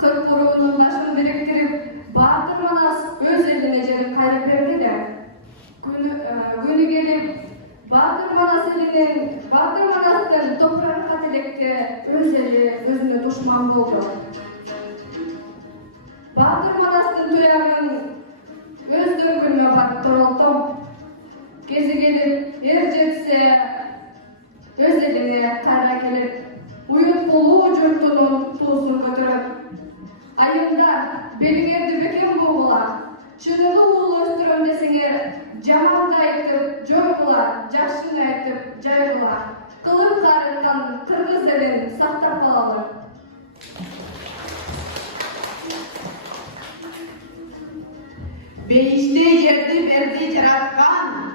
Kırk grubunun başını biriktirip Batırmanas öz eline gelip kayıp verdi de günü gelip Batırmanas'ın toprağını katelekte öz eli özüne düşman oldu. Batırmanas'ın tuyağının öz döngülüne bakıp oldu. Gezi gelip er jetse öz eline kara gelip uyut buluğu jurtunun tuğsunu götürüp ayında belgerdi bekem boğula, çınılı uğulu östürüm desenger, jamanda aytıp joygula, jakşını aytıp jaygula, kılım karıttan kırgız elin saktap kalalı. Beşte yerdi verdi yaratkan,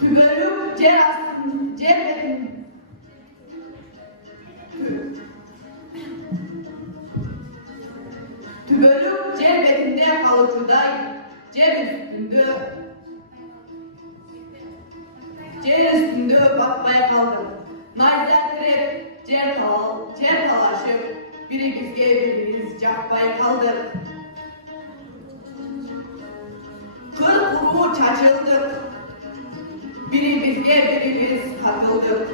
tübörüp Tübörük cerbetinde kalıcıday, cer üstünde bakmaya kaldım. Nayzer krep, cer talaşıp, birimiz birimiz cakmaya kaldık. Kırk kuru çaçıldık, birimiz takıldık.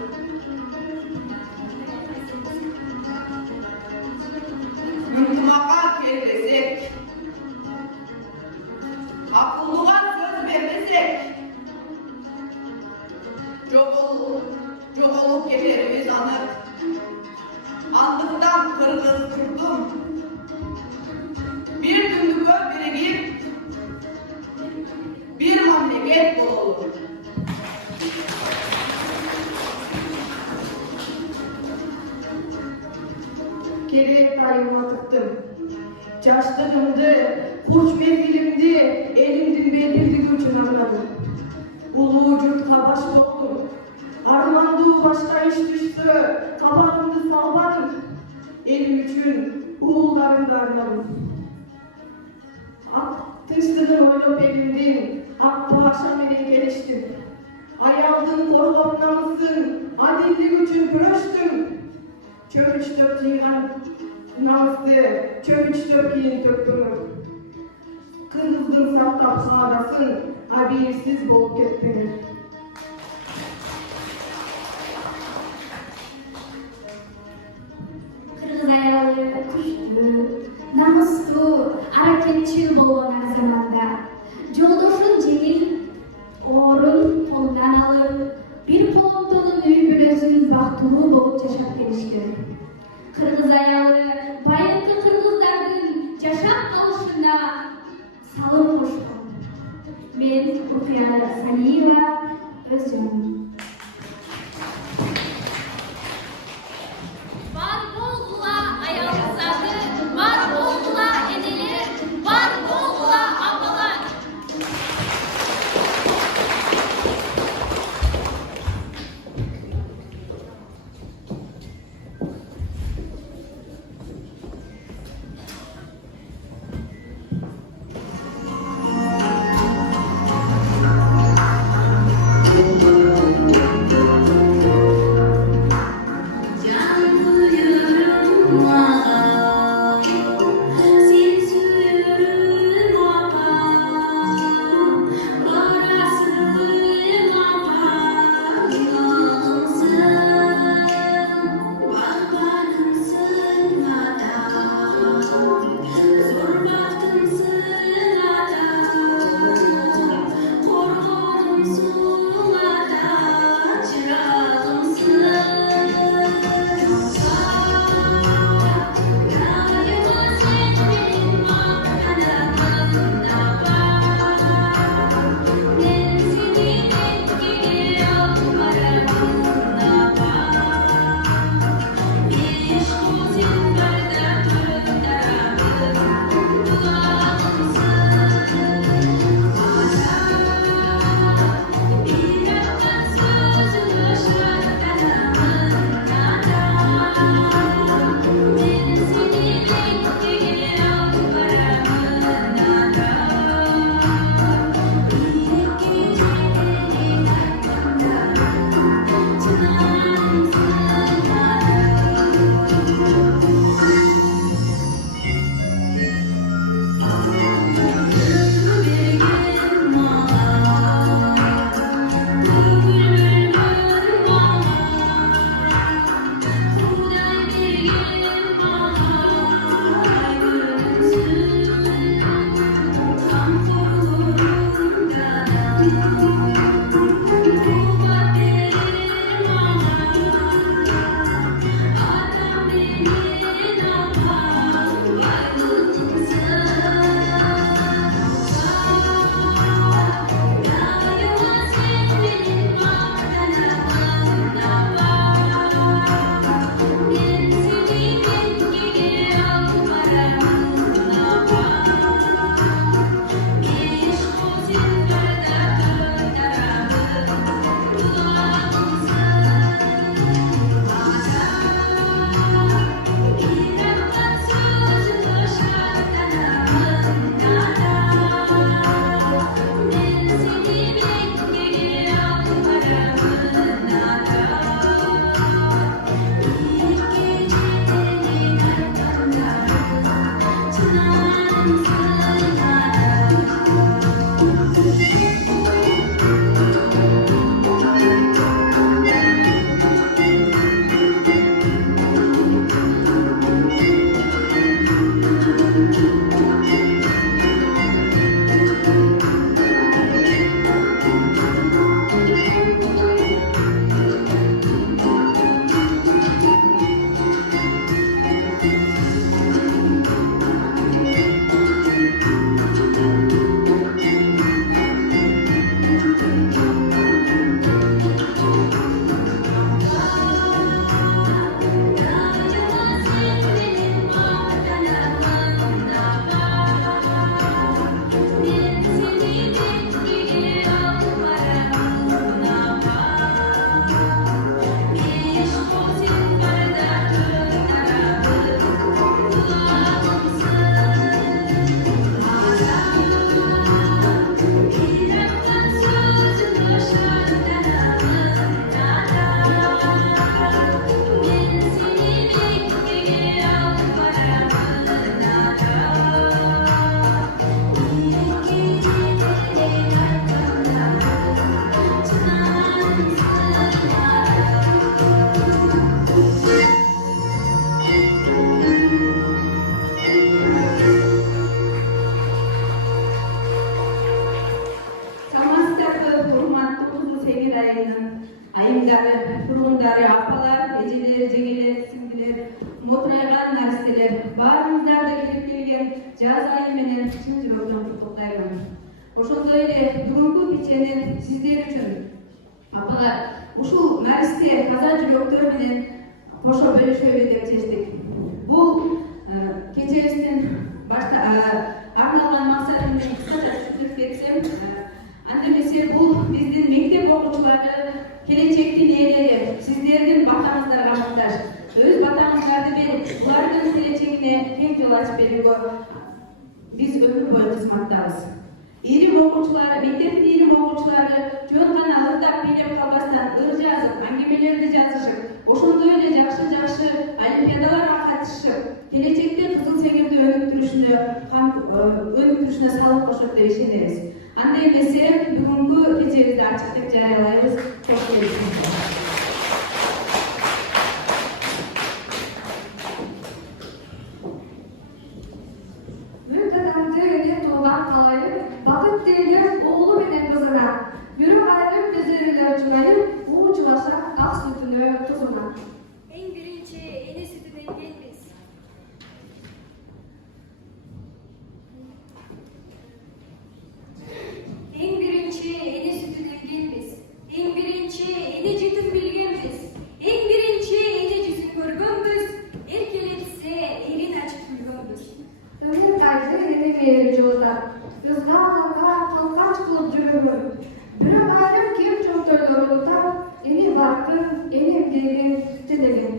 Yurtmaka kelbesek, akıllığa söz vermesek, Cogoluk gelerimiz anık, andıktan kırgız kurdum, bir gündükö birigip, bir memleket olur. Geriye kayyuma tıktım. Yaşlığımdı, kuş mevkilimdi, elimdin belirdi gücün anladım. Ulu ucutla baş oldum. Armandu başka iş düştü, kabarımdı salmadım. Elim için uğullarımda arladım. Tınçtığın oylup elimdin, aklı aşamene geliştim. Ayaldın korulup namusın, adillik için püröştüm. Çöpüç yığan namuslu, çöpüç yiyin töktüm. Kırgızdın sakkap sağdasın, abiysiz bolup kettin. Kırgız ayalı, kuştu, namuslu, hareketçi bolğan her zamanda. Joldoşun jengil, orun kolundan alıp, bir polontonun üy bülösün baktulu bolup jaşap gelişti. Kırgız ayalı, baylıklı kırgızdardın jaşap kalışına salım koştum. Men Rukiya Saliyeva, Özcan. Var bolgula ayağımızdadı, var bolgula edeler, var bolgula ablalar. Ырдары апалар, эжелер, жеңелер, сиңдилер, мотурайган наристелер, баарыңыздарды келип келген жаз айы менен чын жүрөктөн куттуктайм. Ошондой эле бүгүнкү кеченин сиздер үчүн апалар ушул наристе таза жүрөктөр менен кошо бөлүшөлү деп чечтик. Бул кечебиздин арналган максатын мен кыскача түшүндүрүп кетсем, анда эмесе бул биздин мектеп окуучулары, келечектин ээлери, сиздердин батаңыздарга муктаж. Өз батаңыздарды берип, булардын келечегине кең жол ачып берүүгө биз өмүр бою кызматтабыз. Илим окуучулары, мектептин илим окуучулары жөн гана ырдап бийлеп калбастан ыр жазып, аңгемелерди жазышып, ошондой эле жакшы олимпиадаларга катышып, келечекте кызыл сеңирди өнүктүрүшүнө салым кошот деп ишенебиз. Анда эмесе бүгүнкү кечебизди ачык деп жарыялайбыз. Кош келипсиздер. Бүт адамды эне тууган калайып, бакыт тейлеп, оолу менен кызына, бирок айрым безерилер жуайып, уучулаша ак сүтүнө тузуна. Эң биринчи эне сүтүнөн келбиз. Эң биринчи эне сүтүнөн келбиз. Эң биринчи эне жетим билгенбиз. Эң биринчи эне жүзүн көргөнбүз. Эркелетсе эрин ачып күлгөнбүз. Өмүр кайды эне мээри жылытат, кызга калкач кылып жүрөгөн. Бирок айрым кем чоңтойлор унутат, эне бактын, эне эмгегин тилеген.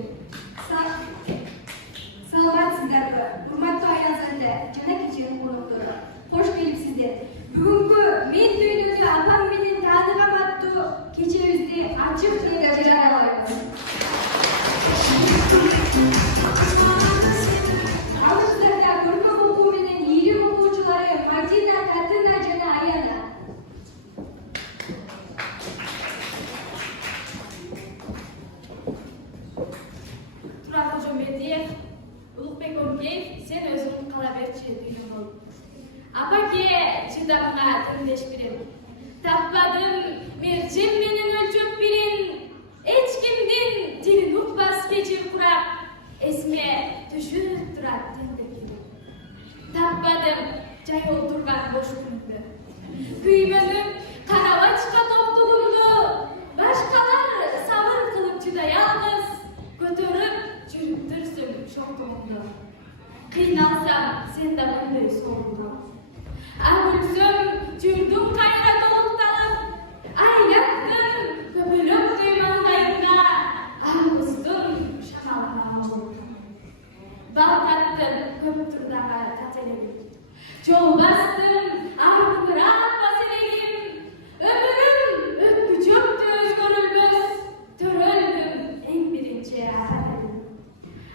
Саламатсыздарбы, урматтуу Аяз эле жана кеченин коноктору. Кош келипсиздер. Бүгүнкү мен дүйнөнү апам менен тааныгам аттуу кечебизди ачык түрдө жарыялайбыз. Алыштарда көркөм окуу менен илим окуучулары Мадина, Татына жана Аяна. Турат Кожомбердиев, Улукбек Оркеев, сен өзүң кала берчи дүйнө болуп. Апаке чыдамга теңдеш берем. Таппадым мержем менен өлчөп бирин. Эч кимдин тилин укпас кечир курак. Эсме түшүп турат теңдеги. Таппадым жай олтурган бош күндү. Күймөнүп карабачка топтугумду. Башкалар сабыр кылып чыдай албас. Көтөрүп жүрүп турсун шоктугумду. Кыйналсам сен да мындай соолду. Агүлсөм жүрдүң кайра толукталып, айлаттым көпөлөктөй маңдайымда, агыздым шамалына болдум. Бал таттым көп турдага тателегим, жол бастым аркыраак баселегим, өмүрүм өткүчөктү өзгөрүлбөс, төрөлдүм эң биринчи апатым.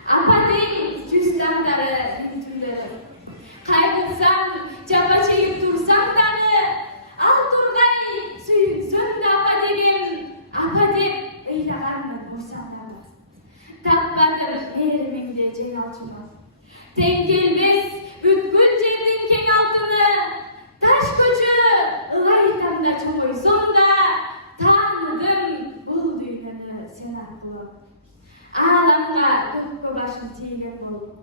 Апатың жүз таңдары түндөрү. Кайгырсам, жапа чегип турсам дагы, ал тургай сүйүнсөм да апа дегем, апа деп ыйлаганмын урсам дагы. Таппадым ээримиңди жеңалчумы. Тең келбес бүткүл жердин кең алтыны, таш көчө ылай тамда чоңойсом да, тааныдым бул дүйнөнү сен аркылуу. Ааламга көккө башым тийген болуп,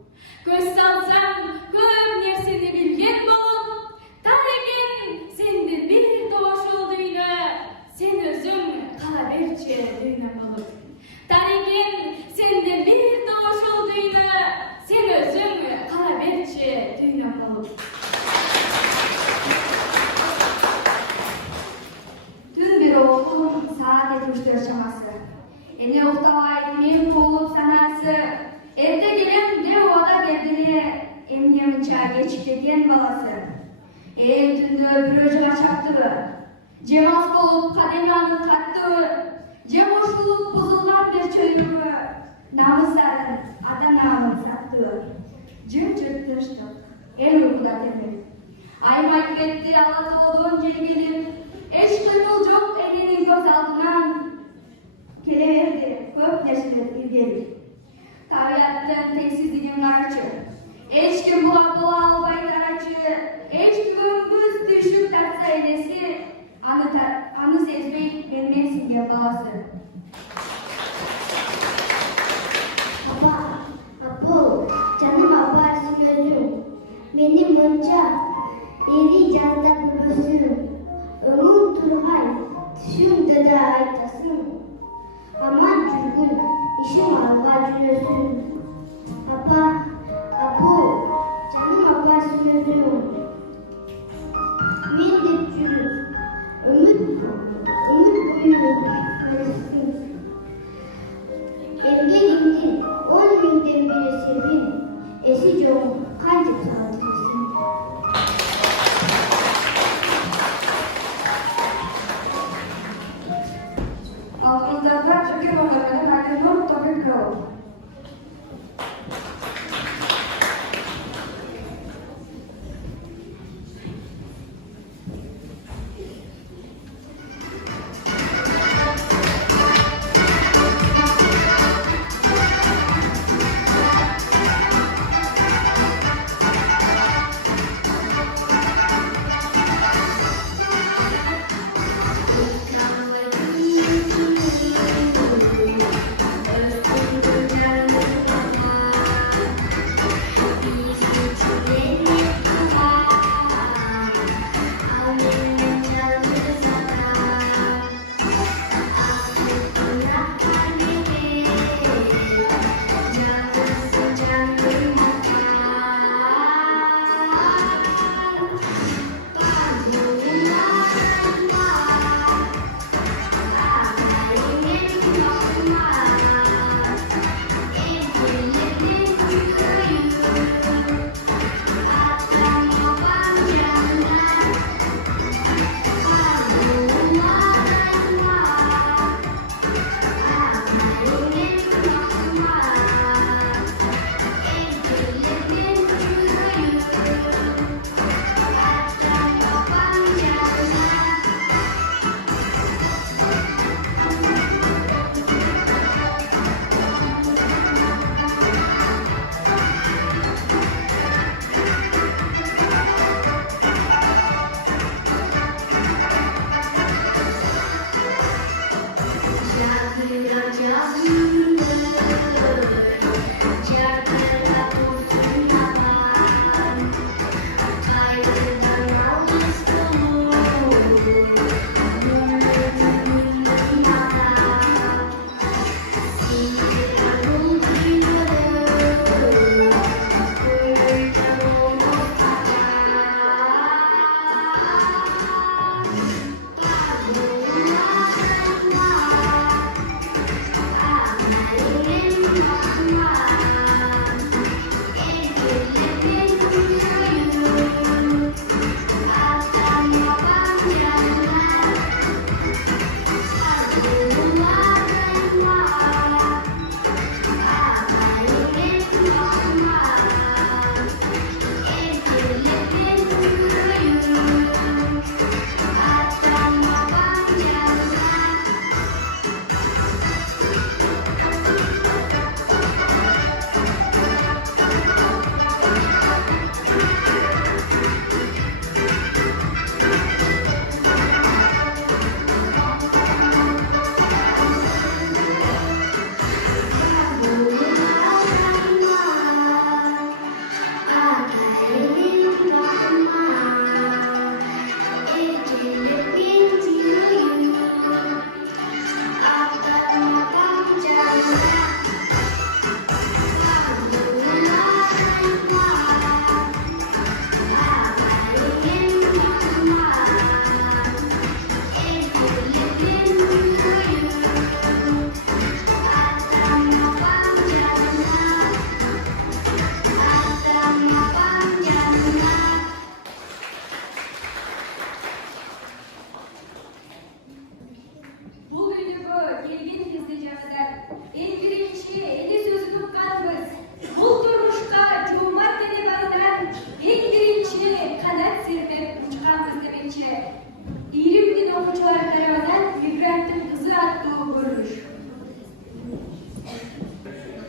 көз салсам көп нерсени билген болуп, тар экен сендин бир тобошол дүйнө, сен өзүң кала берчи дүйнө болуп. Тар экен сендин бир тобошол дүйнө, сен өзүң кала берчи дүйнө болуп. Түн бир окуп, саат 74 чамасы. Эне уктабай, мен болуп санасы. Эрте келем деп ода келдине, эмне мынча кечип кеткен баласы. Түндө бирөө жыга чаптыбы, же мас болуп кадеме анын каттыбы, же кошулуп бузулган бир чөйрүбү, намыстарын ата-анамын саттыбы. Жым-жырт тынчтык, эл уйкуда термек. Аймай кетти ала тоодон жел келип, эч кыймыл жок эненин көз алдынан. Келе берди көп нерселер илгери. Табияттын теңсиздигин карачы, эч ким буга бола албай тарачы, эч кимөңгүз түшүп тартса энеси, аны сезбей менмен сиңген баласы. üzülüyorum. Apa, Abu, canım apa üzülüyorum. Men deb yürü, umid boyu ölsün. Emge gittin, 10 günden beri sevin, esi çoğun kanca sağlıklısın. Алдыңыздарда үлкен оқиғадан Агенон Тобиков.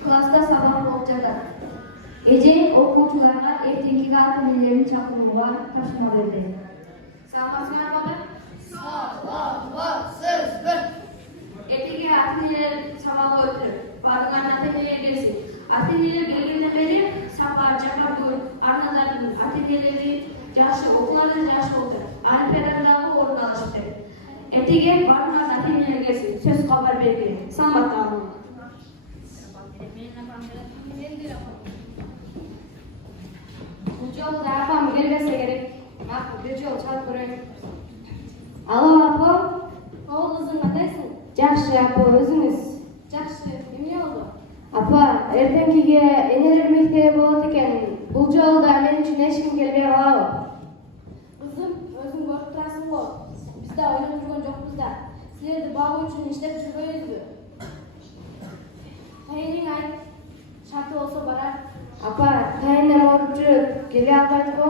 Klasta sabah bolçada. Ece okuvchilarga ertangi atamalarni chaqiruva tashma berdi. Salomsizlar bola? Salomatsizmi? Ertangi atamalar savol o'tdi. Bargan atamalar bersin. Atamalar kelgandan beri safar chaqirdi. Arnalarning atamalari yaxshi o'qiladi, yaxshi bo'ldi. Olimpiadalarda o'rin olishdi. Ertaga bargan atamalar kelsin. So'z xabar berdi. San'at ta'limi. Bu jolda apam gelmese gerek. Makul bir jol çalıp koyayım. Alo apa? Oğul kızım neredesin? Жақсы апа, өзіңіз? Жақсы, emne oldu? Апа, ертеңгіге енелер мектебі болады екен. Бұл жолда мен үшін ешкім келбей қалады. Kızım, özün görüp turasın go. Biz de oynap жүрген жокпуз да. Силерди багуу үчүн иштеп жүрбөйбүзбү? Тайының айт, шарты болсо барар. Апа, тайыннан орупчу келе албайт го.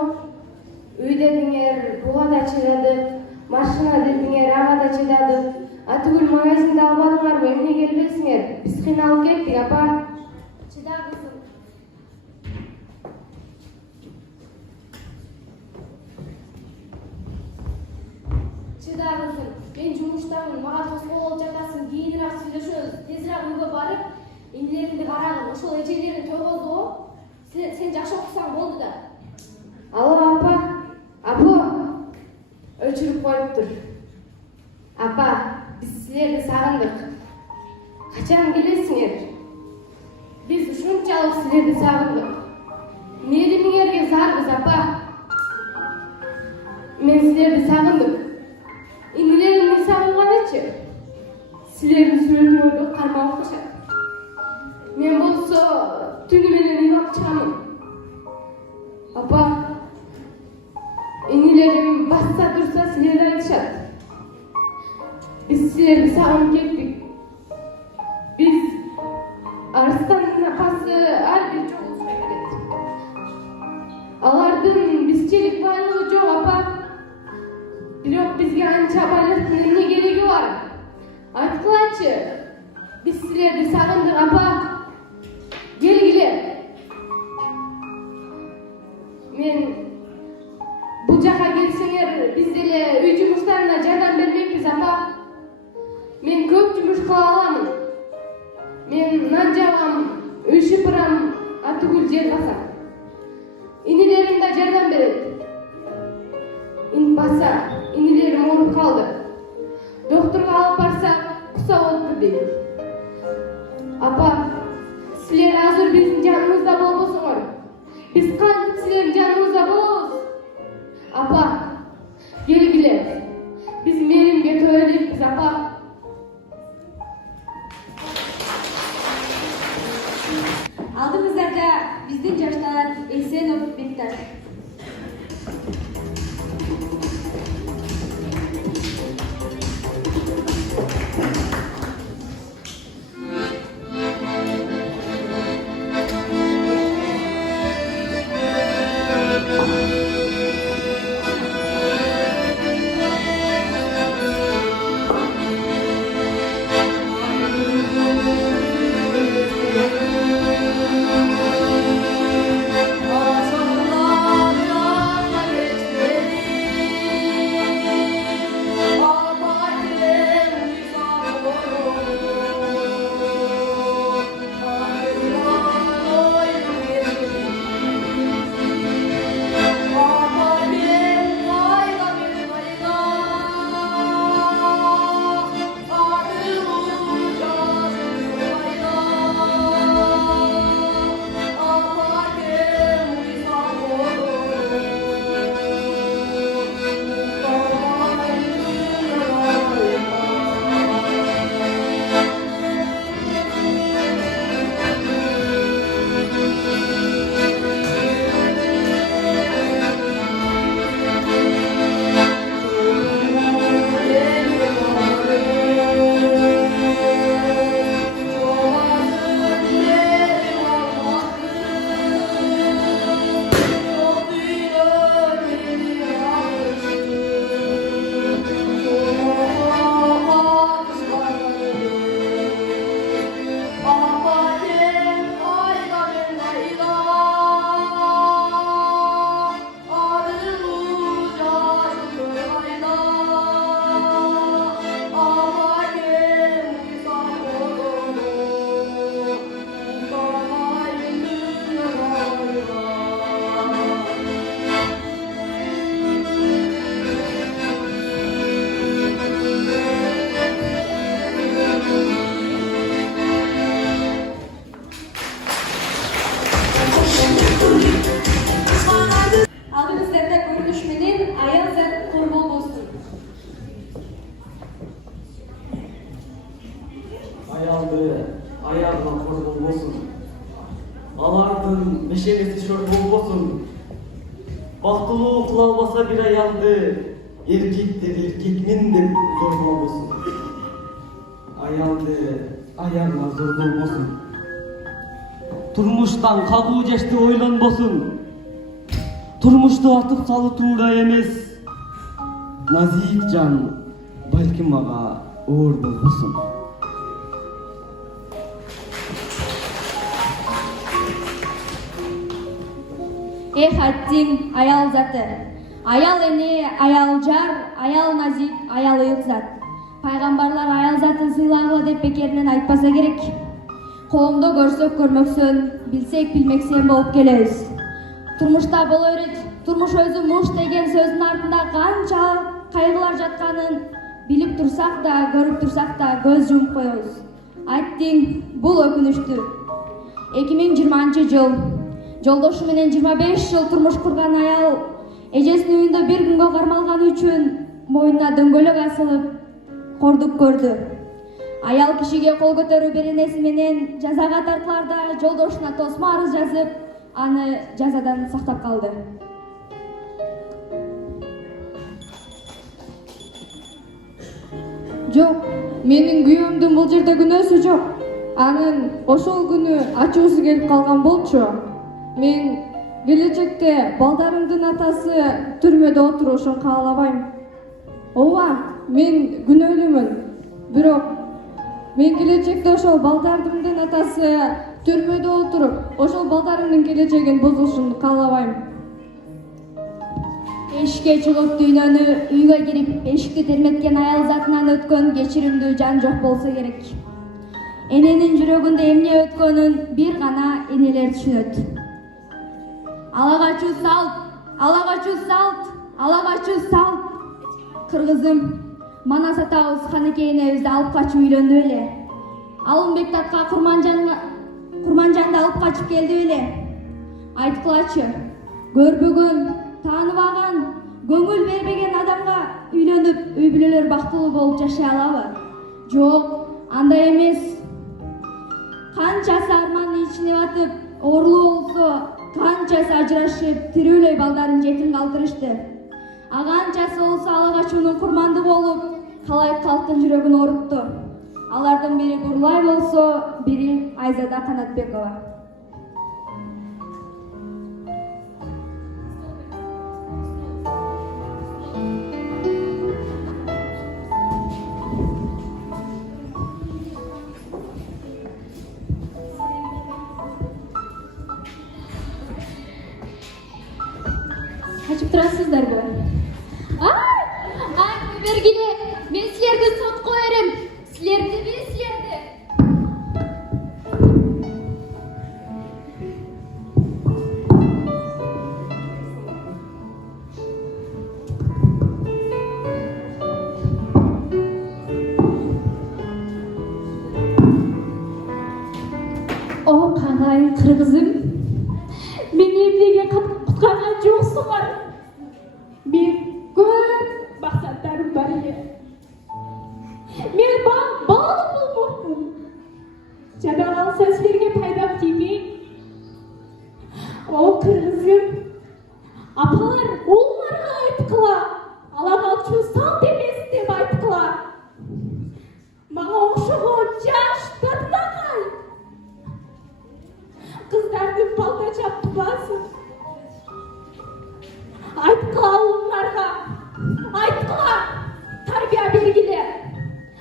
Үй дедиңер, буга да чыдадык. Машина дедиңер, ага да чыдадык. Атүгүл магазинде албадыңарбы, эмне келбейсиңер? Биз кыйналып кеттик, апа. Чыда кызым. Чыда кызым. Мен жумуштамын, мага тоскоол болуп жатасың, кийинирээк сүйлөшөбүз. Тезирээк үйгө барып, эмнелеримди карагын. Ошол эжелерин тойгозго сен жакшы окусаң болду да. Алло, апа. Апа. Өчүрүп коюптур. Апа, биз силерди сагындык. Качан келесиңер? Биз ушунчалык силерди сагындык. Мээримиңерге зарбыз, апа. Мен силерди сагындым. Инилеримди сагынганычы? Силердин сүрөтүңөргө кармап калышат. Мен болсо түнү менен уйлап чыгамын. Апа, инилерим басса турса силерди айтышат. Biz sizleri sağım kettik. Biz Arıstan'ın apası her bir çok olsa gerek. Alardın bizçelik varlığı çok apa. Birok bizge ança barlıktın ne gereği var. Aytkılaçı. Biz sizleri sağımdır apa. Gel gile. Men bu jaka gelseňer bizdele uy jumuşlarına jardam bermekmiz apa. Men köp jumuş kıla alamın. Men nan jabam, uy şıpıram, atugul jer basam. İnilerim de jardam beret. Basa, inilerim olup kaldı. Doktorga alıp barsa kusa olup deydi. Apa, алардын мешенеси шор болбосун. Бактылуу кыла албаса бир аялды эркектер эркекмен деп зорлобосун. Аялды аярла зорлобосун. Турмуштан кагуу жашты ойлонбосун. Турмушту атып салуу туура эмес. Назик жан балким ага оор болбосун. Аттин аял заты. Аял эне, аял жар, аял назик, аял ыйык зат. Пайгамбарлар аял затын сыйлагыла деп бекеринен айтпаса керек. Колумда көрсөк көрмөксөн, билсек билмексен болуп келебиз. Турмушта боло берет. Турмуш өзү муш деген сөздүн артында канча кайгылар жатканын билип турсак да, көрүп турсак да көз жумуп коебуз. Айттың, бул өкүнүчтүү. 2020-жыл жолдошу менен 25 жыл турмуш курган аял эжесинин үйүндө бир күнгө кармалганы үчүн моюнуна дөңгөлөк асылып кордук көрдү. Аял кишиге кол көтөрүү беренеси менен жазага тартыларда жолдошуна тосмо арыз жазып, аны жазадан сактап калды. Жок, менин күйөөмдүн бул жерде күнөөсү жок. Анын ошол күнү ачуусу келип калган болчу. Мен келечекте балдарымдын атасы түрмөдө отурушун каалабайм. Ооба, мен күнөөлүүмүн. Бирок мен келечекте ошол балдарымдын атасы түрмөдө отуруп, ошол балдарымдын келечегин бузушун каалабайм. Эшикке чыгып дүйнөнү үйгө кирип, эшикти терметкен аял затынан өткөн кечиримдүү жан жок болсо керек. Эненин жүрөгүндө эмне өткөнүн бир гана энелер түшүнөт. Алагачуу салт, алагачуу салт, алагачуу салт. Кыргызым, Манас атабыз Канекей энебизди алып качып үйлөндү беле? Алымбек татка Курманжанды алып качып келди беле? Айткылачы, көрбөгөн, тааныбаган, көңүл бербеген адамга үйлөнүп, үй бүлөлөр бактылуу болуп жашай алабы? Жок, андай эмес. Канчасы армандын ичине батып, оорулуу болсо, канчасы ажырашып, тирүүлөй балдарын жетим калтырышты. Канчасы болсо алагачуунун курманды болуп, калайык калктын жүрөгүн оорутту. Алардын бири Гурлай болсо, бири Айзада Канатбекова. Качып турасыздарбы? Айтып бергиле, мен силерди сотко берем. Силерди билесилерди. О, кагайын кыргызым. Мени эмнеге куткарган жоксуңар? Мен көп максаттарым бар эле. Мен баалы болмокмун. Жана калса силерге пайдам тийбейт. О, кыргызым. Апалар ууларга айткыла. Алагачуу салт эмес деп айткыла. Мага окшогон жаштардагай. Кыздардын балда чаптыбасын. Айткыла ууларга. Айткыла. Тарбия бергиле.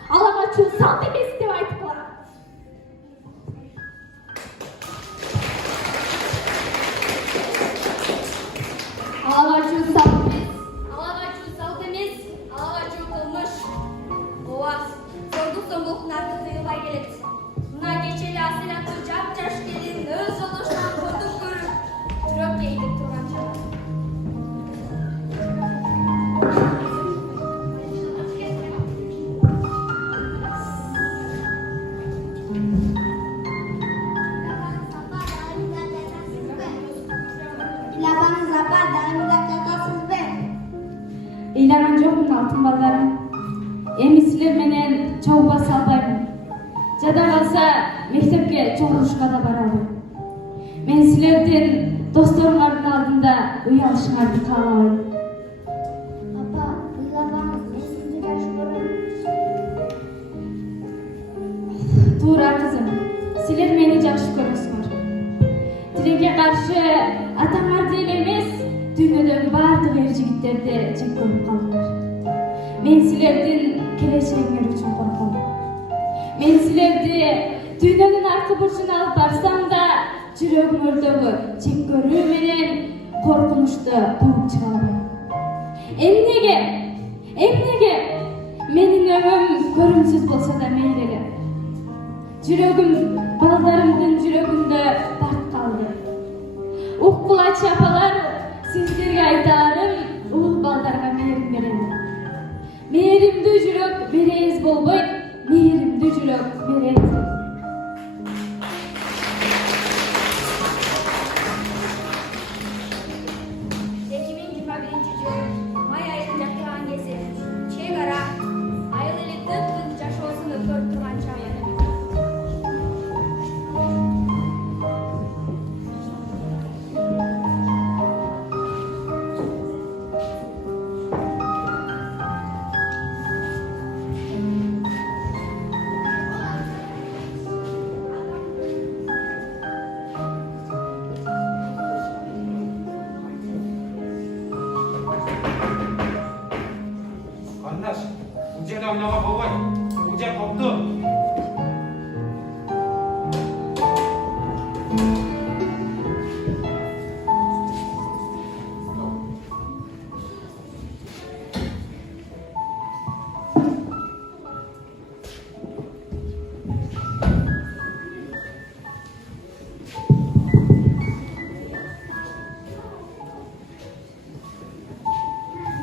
Алагачуу салт эмес деп айткыла. Алагачуу салт эмес. Алагачуу салт эмес. Алагачуу кылмыш. Ооба, зордук-зомбулуктун арты тыйылбай келет. Мына кече эле Аселяттуу жап-жаш келин өз жолдошунан кордук көрүп, жүрөк кейтип турган чагы. Илабаңыз апа, дайымдап жатасызбы? Ыйлаган жокмун алтын балдарым. Эми силер менен чогуу баса албаймын. Жада калса мектепке чогулушка да барабын. Мен Dostlarыңардын алдында уялышыңарды каалабайм. Апа, ыйламаңыз, мен сізді жакшы көрөм. Туура кызым, силер мени жакшы көрөсүңөр. Тилекке каршы атаңарды эле эмес, дүйнөдөгү баардык эр жигиттерди жек көрүп калдыңар. Мен силердин келечегиңер үчүн корком. Мен силерди дүйнөнүн аркы бурчуна алып барсам да, жүрөгүңөрдөгү жек көрүү менен коркунучту кууп чыга албайм. Эмнеге? Менин өмүм көрүмсүз болсо да мейли эле. Жүрөгүм балдарымдын жүрөгүндө тарт калды. Уккулачы апалар, сиздерге айтаарым, уул балдарга мээрим берели. Мээримдүү жүрөк беребиз болбойт, мээримдүү жүрөк беребиз. 2021 жыл май айында жактырган кези чек ара айыл эли тып-тыныч жашоосун өткөрүп турган чак еді. Kardeş, uca da oynamak babay. Uca koptu.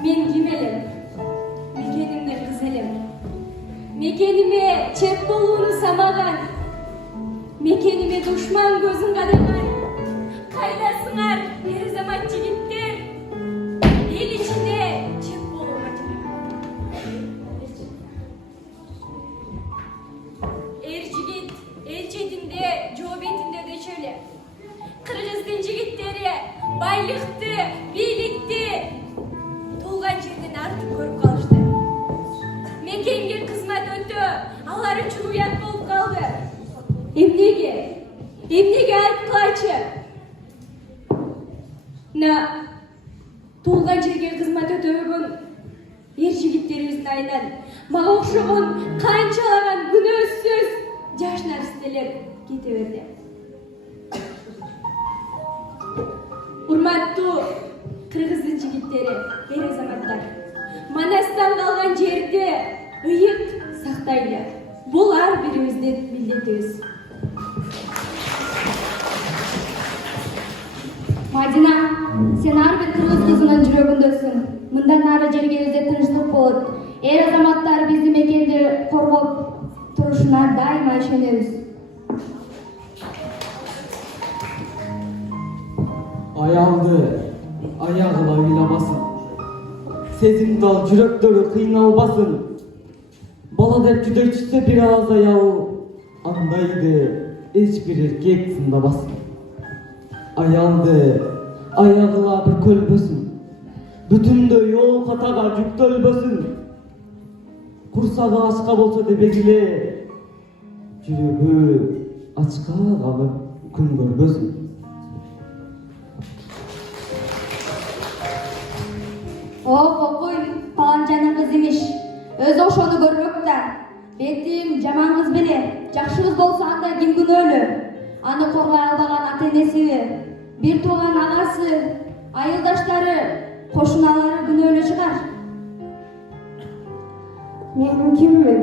Мен ким элем? Мекенімде кыз элем. Мекениме чет болууну самаган. Мекениме душман көзүн кадаган. Кайдасыңар, эр замат жигиттер? Эл ичинде чет болууга жараган. Эр жигит эл четинде, жоо бетинде дөчөлө. Кыргыздын жигиттери байлыкты, бийликти туылған жерден артып көріп қалышты. Мекенге қызмет өтті, алар үчүн уят болып қалды. Эмнеге айткылачы? Туылған жерге қызмет өтөбөгөн ер жигиттерибиздин айынан мага окшогон канчалаган күнөөсүз жаш наристелер кете берди. Урматтуу кыргыздын жигиттери, эр азаматтар, Манастан калган жерди ыйык сактайлы. Бул ар бирибиздин милдетибиз. Мадина, сен ар бир кыргыз кызынын жүрөгүндөсүң. Мындан ары жергибизде тынчтык болот. Эр азаматтар биздин мекенди коргоп турушуна дайыма ишенебиз. Аялды аягыла ыйламасын. Сезимдал жүрөктөрү кыйналбасын. Бала деп жүдөй түшсө бир аз аял, андайды эч бир эркек сындабасын. Аялды аягыла бир көлбөсүн. Бүтүндөй ол катага жүктөлбөсүн. Курсагы ачка болсо дебегиле, жүрөгү ачка калып күн көрбөсүн. Кокуй, паланчанын кыз имиш. Өзү ошону көрмөк да. Бетим жаман кыз беле. Жакшы кыз болсо анда ким күнөөлүү? Аны коргой албаган ата-энеси, бир тууган агасы, айылдаштары, кошуналары күнөөлүү чыгар. Мен киммин?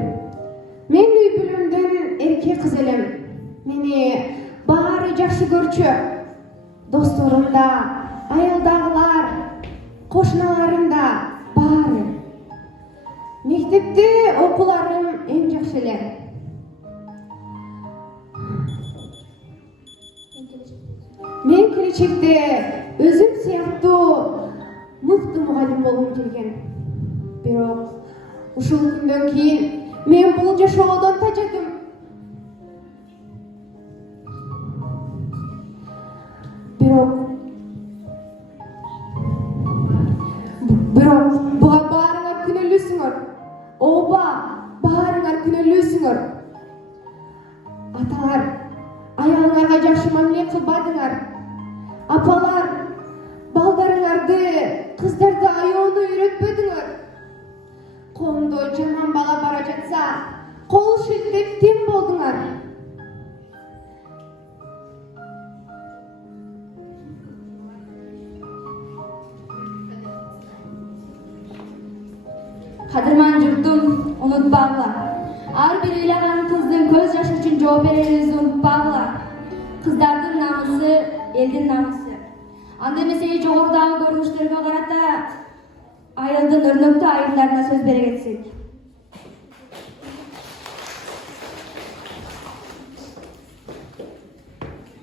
Мен үй бүлөмдөн эркек кыз элем. Мени баары жакшы көрчү. Досторум да, айылдагылар, кошуналарым да баары. Мектепте окууларым эң жакшы эле. Мен келечекте өзүм сыяктуу мыкты мугалим болгум келген. Бирок ушул күндөн кийин мен бул жашоодон тажадым. Бирок Бирок буга баарыңар күнөөлүүсүңөр. Ооба, баарыңар күнөөлүүсүңөр. Аталар, аялыңарга жакшы мамиле кылбадыңар. Апалар, балдарыңарды, кыздарды аягына үйрөтпөдүңөр. Коомдо жаман бала бара жатса, кол шилтеп тим болдуңар. Кадырман журтум, унутпагыла. Ар бир ыйлаган кыздын көз жашы үчүн жооп берерибизди унутпагыла. Кыздардын намысы элдин намысы. Анда эмесе жогорудагы көрүнүштөргө карата айылдын өрнөктүү айымдарына сөз бере кетсек.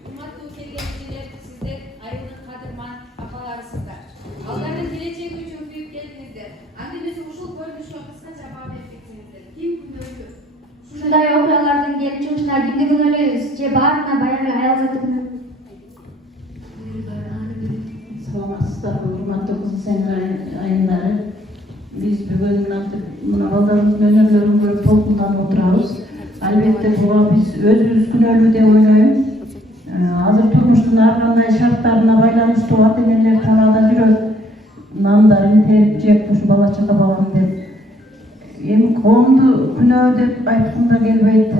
Урматтуу келгенсиздер, сиздер айылдын кадырман апаларысыздар. Алардын келечеги үчүн күйүп келдиңиздер. Анда эмесе ушул көрүнүшкө кыскача баа берип кетсеңиздер. Ким күнөөлүү? Ушундай окуялардын келип чыгышына кимди күнөөлөйбүз? Же баарына баягы аял заты күнөөлүү? Саламатсыздар, урматтуу кыз айымдары. Биз бүгүн мына балдарыбыздын өнөрлөрүн көрүп толкунданып отурабыз. Албетте буга биз өзүбүз күнөөлүү деп ойлойм. Азыр турмуштун ар кандай шарттарына байланыштуу ата энелер талаада жүрөт. Нандарын терип жеп ушу бала чака багам деп. Эми коомду күнөө деп айткым да келбейт.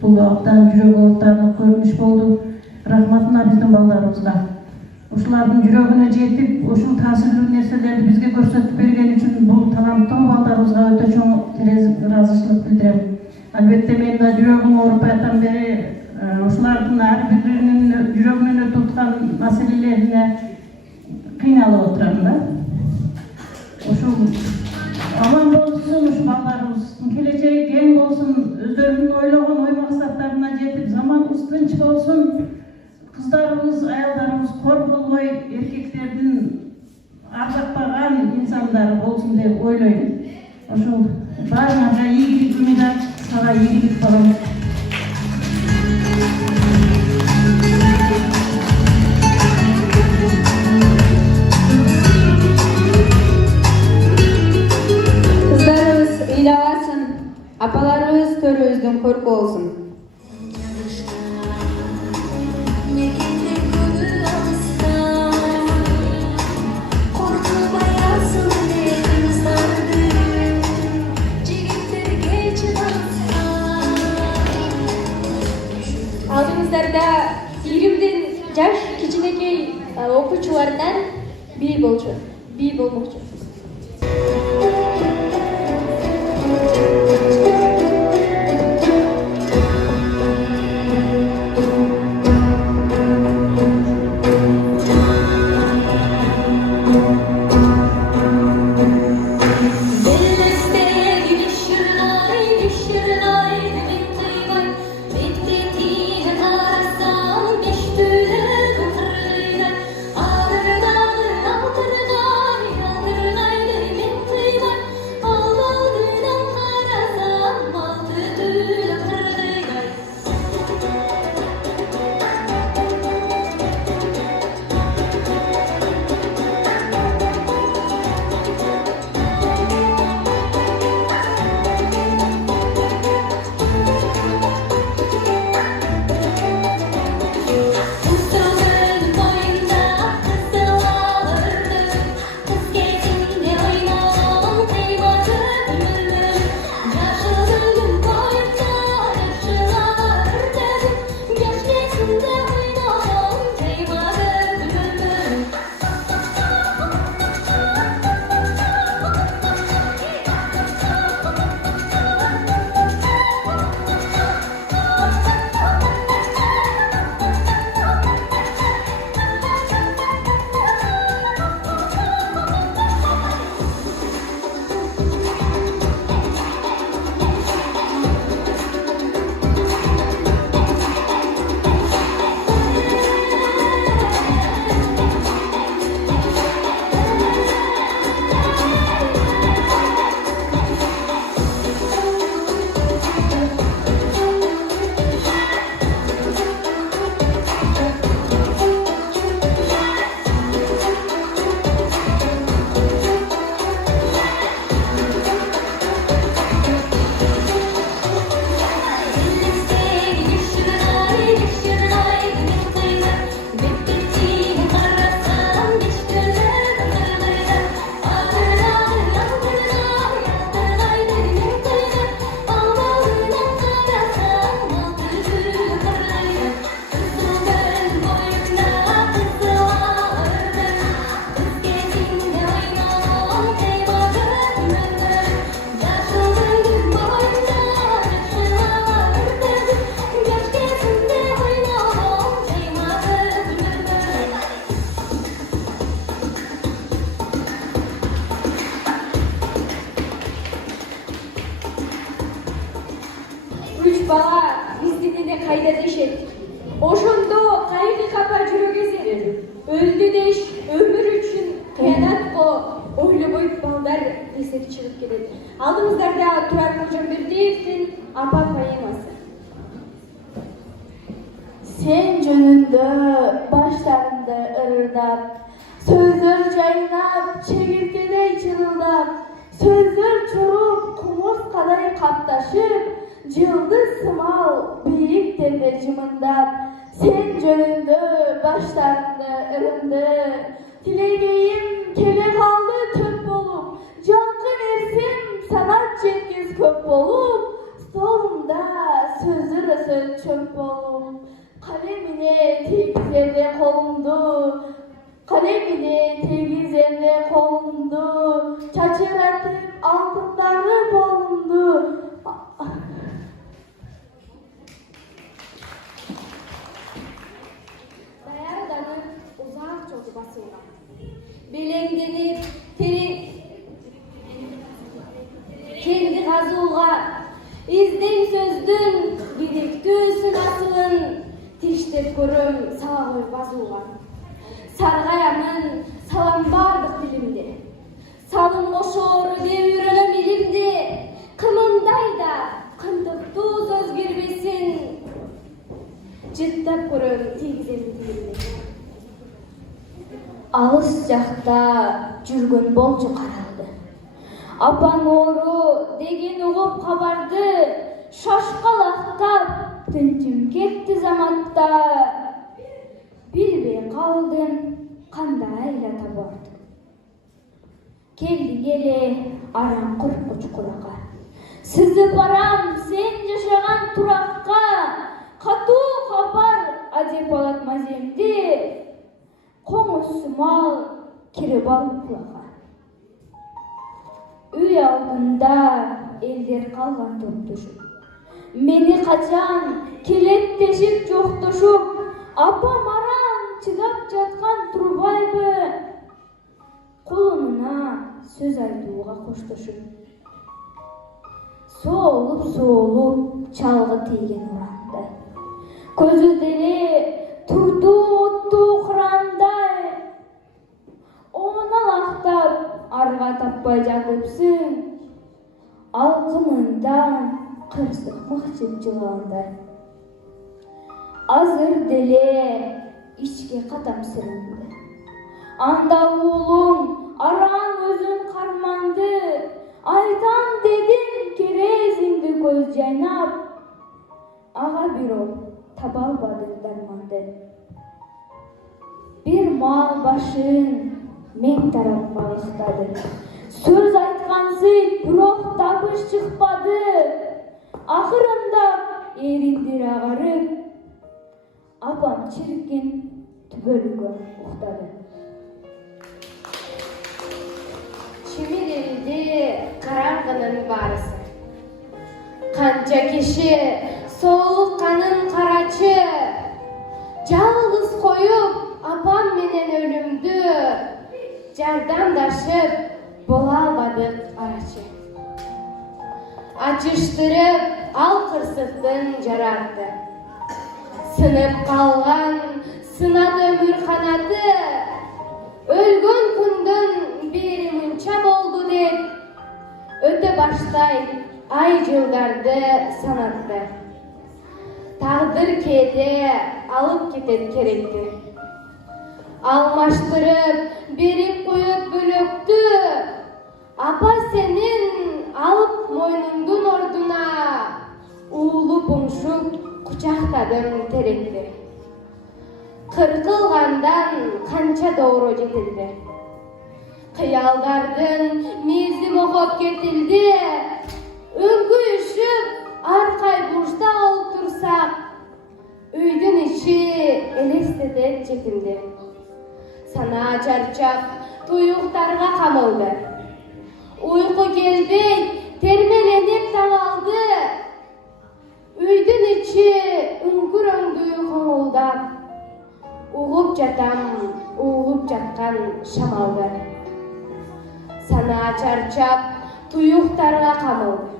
Бул абдан жүрөк оотарлык көрүнүш болду. Рахматына биздин балдарыбызга. Ушулардын жүрөгүнө жетип, ушул таасирлүү нерселерди бизге көрсөтүп берген үчүн бул таланттуу балдарыбызга өтө чоң ыраазычылык билдирем. Албетте мен да жүрөгүм ооруп жатам бери ушулардын ар биринин жүрөгүнөн өтүп аткан маселелерине кыйналып отурам да. Ушул аман болсун, ушу балдарыбыздын келечеги кең болсун, өздөрүнүн ойлогон ой максаттарына жетип, заманыбыз тынч болсун. Кыздарыбыз, аялдарыбыз кор болбой, эркектердин ардактаган инсандары болсун деп ойлойм. Ошол баарыңарга ийгилик үмүт ак, сага ийгилик балам. Кыздарыбыз ыйлагасын, апаларыбыз төрүбүздүн көркү болсун. Алдыңыздарда 20ден жаш кичинекей окуучулардан бий болмокчу. Öldü deş, ömür üçün kıyanat o. Oylu boyut balдар esek çıkıp geledi. Aldığımızlarda Turan Hocam Berdiyev'in apa poeması. Sen jönündö başlarında ırırdap, sözler caynap, çekirgedey çırıldap, sözler çorup, kumurskaday kaptaşıp, cıldız sımal, büyük tepe cımındap, sen jönündö başlarında ırındı, tilegeyim kele kaldı töp bolup, jankın ersin sanat cengiz köp bolup, solumda sözler söz çöp bolup, kalemine tegizerde kolumdu, kalemine tegizerde kolumdu, çaçıratıp altınları bolumdu. Dayardanın uzak çocuğu basılgan. Bilendenip kendi gazulga, izden sözdün gidiktü sınasılın, tiştep görüm sağır bazulgan. Sargayamın salam bardık dilimde, salın oşoru devirönüm ilimde, kımınday da kıntıktı söz girbesin, cıttap görüm tegizemdi dilimde. Alыс жақта жүрген болчу қаралды. Апаң оору деген угуп кабарды, шашкалактап тынчым кетти заматта. Билбей калдым кандай айла табарды. Келди келе арам куркуч куракка. Сызып барам сен жашаган туракка, катуу капар адеп алат маземди. Koңuz sumal kirip alıp kulağa. Üy aldında elder kalgan toktuşup. Meni kaçan keletteşip joktuşup. Apam aran çıdap jatkan turbayбы. Kulununa söz aytууга koştuşup. Soğulup çalgı тийген urandı. Közü deli turdu ottu kıranday. Ona lақтап arga tapпай жатыпсың. Алкымындан кырсык мыкчып жыландай. Азыр деле ичке катам сырыңды. Анда уулуң араң өзүн карманды. Айтам дедим керезиңди көз жайнап. Ага бирок таба албадым дарманды. Bir mal başın men tarafıma ısladı. Söz aytkansız bирок табыш çıkmadı. Ahırında erindir ağarıp. Apam çirkin tübölükö uxtadı. Çimirildi karargının barısı. Kanca kişi soğuk kanın karaçı. Жалғыз koyup apam menen ölümdü. Жардамдашып бола албадык арачы. Ачыштырып ал кырсыктын жаратты. Сынып калган сынат өмүр канаты. Өлгөн күндөн бери мынча болду деп өтө баштай ай жылдарды санатты. Тагдыр кээде алып кетет керекти. Almaştırıp berip koyup bölüktü. Apa senin alıp moynundun orduna. Uğulu bumşuk kucaktadım terekti. Kırkılgandan kança doğru jetildi. Kıyaldardın mezim okop ketildi. Öngü üşüp arkay burçta otursak. Üydün içi elestedet çekildi. Sana çarçap tuyuqtarga kamıldı. Uyku gelbey termelenip dağıldı. Üydün içi üngür öngüyü koңulдап. Uğup жатқан шамалды. Sana çarçap tuyuqtarga kamıldı.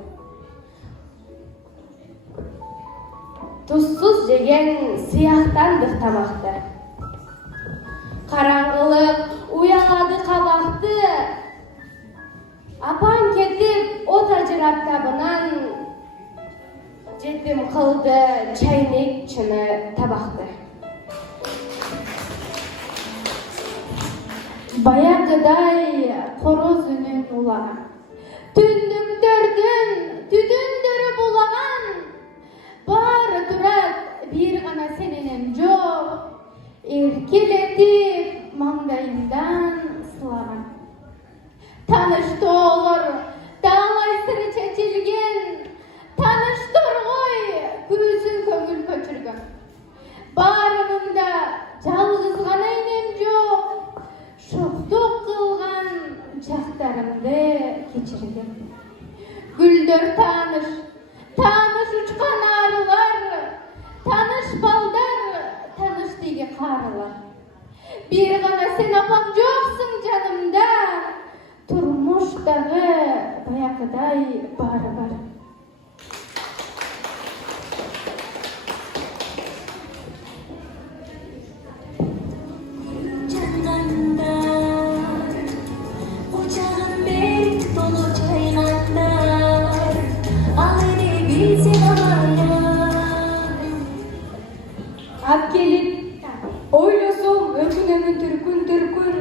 Tuzsuz jegen siyaqtandıq tamaқты. Кара Баягыдай короз үнүн улаган. Түндүктөрдүн түтүндөрү булаган. Бары турат бир гана сененен жок. Эркелетип маңдайымдан сылаган. Таныш тоолор таалай сыры чечилген. Таныш торгой күзүн көңүл көчүргөн. Барымында жалгыз гана энем жок. Шоктук кылган чактарымды кечиргем. Гүлдөр таныш, таныш учкан арылар, таныш балдар, таныш деги карылар. Бир гана сен апам жоксуң жанымда, турмуштагы баягыдай бары бар. Ап келип, ойлосом өкүнөмүн түркүн,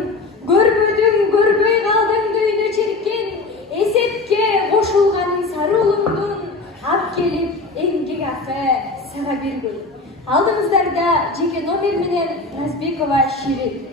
көрбөдүң, көрбөй калдың дүйнө чиркен, эсепке кошулганын сары улумдун, ап келип, эмгек акы сага бергей. Алдыңыздарда жеке номер менен Назбекова Ширин.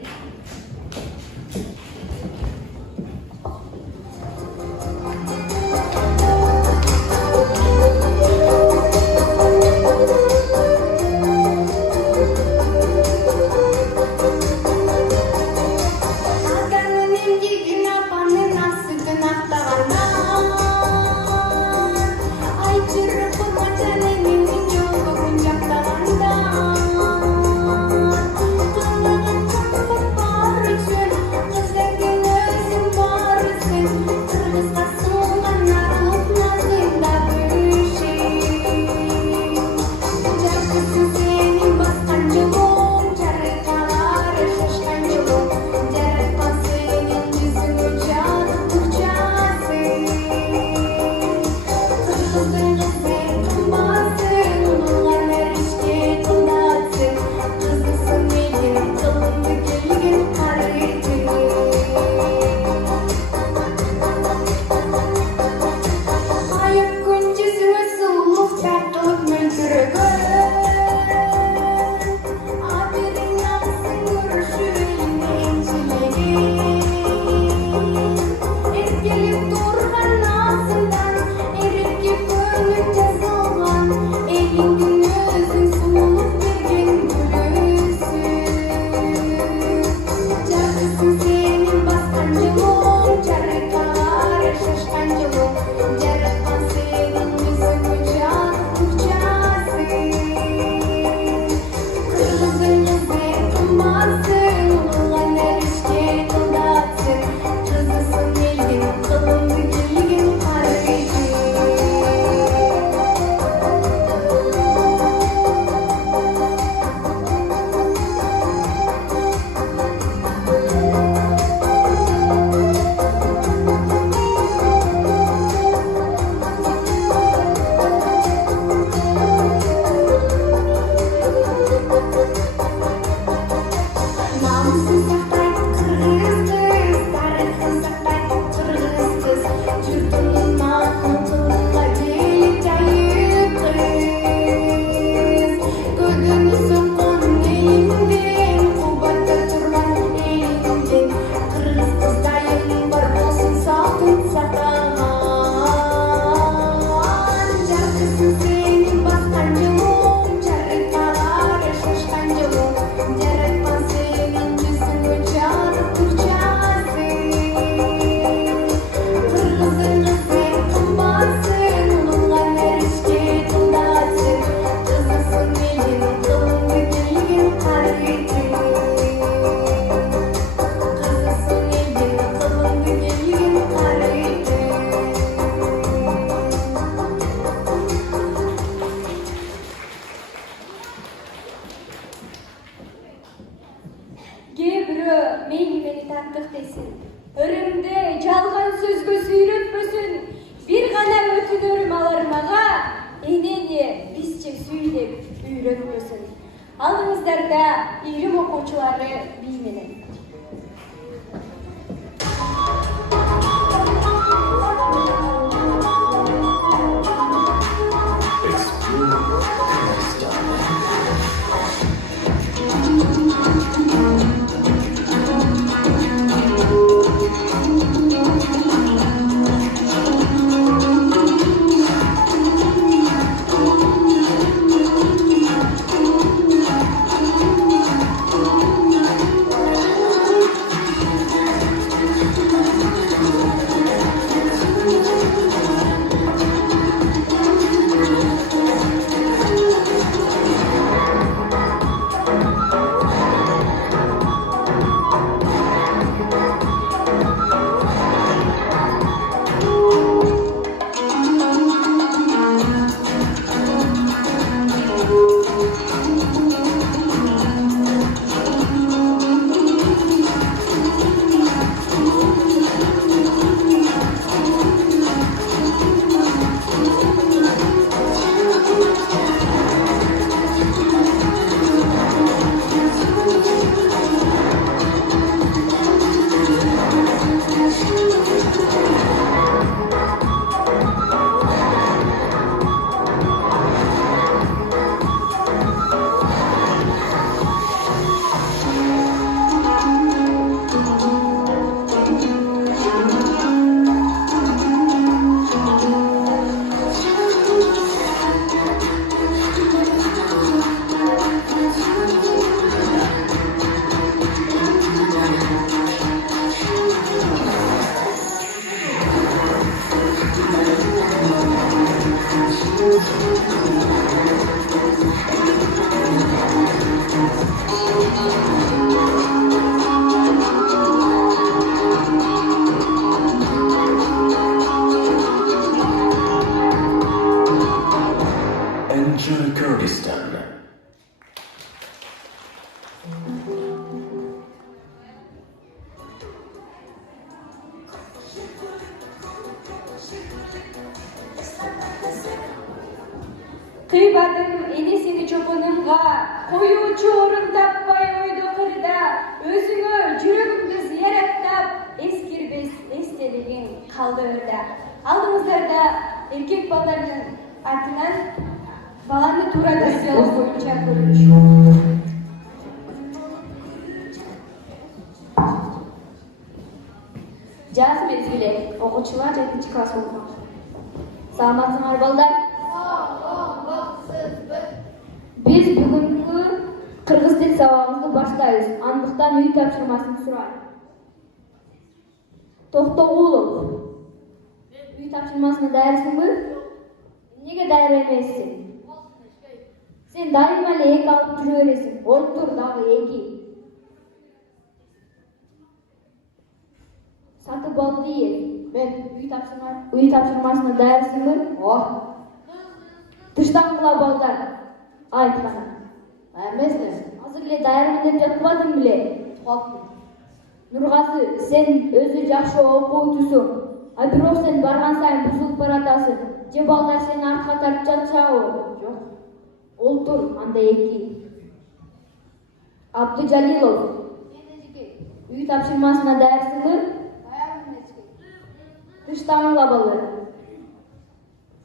Алдыңыздарда үйрім окуучулары бий менен. Enjoy Kurdistan. Кыйбатым энесini чопонумга, коюучу орун таппай ойдо кырда, өзүңө жүрөгүңдү зыяраттап, эскирбес эстелигиң калды өрдө. Алдыңыздарда эркек балдардын артынан баланы туура тасыялоо боюнча көрүнүш. Жаз мезгили, окуучулар 7 класс окуйт. Саламатсыңар балдар? Биз бүгүнкү кыргыз тил сабагыбызды баштайбыз. Андыктан үй тапшырмасын сурайм. Токтогулов. Үй тапшырмасына даярсыңбы? Эмнеге даяр эмессиң? Сен дайыма эле 2 алып жүрө бересиң. Отур дагы 2. Сатыбалдиев. Мен үй тапшырмасына даярсыңбы? Тыштаңгыла балдар. Айткана. Эмесме? Азыр эле даярмын деп жатпадың беле? Нургазы, сен өзү жакшы окуучусуң. А бирок сен барган сайын бузулуп баратасың. Же балдар сени артка тартып жатышабы? Жок. Олтур, анда 2. Абдыжалилов. Үй тапшырмасына даярсыңбы? Даярмын. Тыштаңгыла балдар.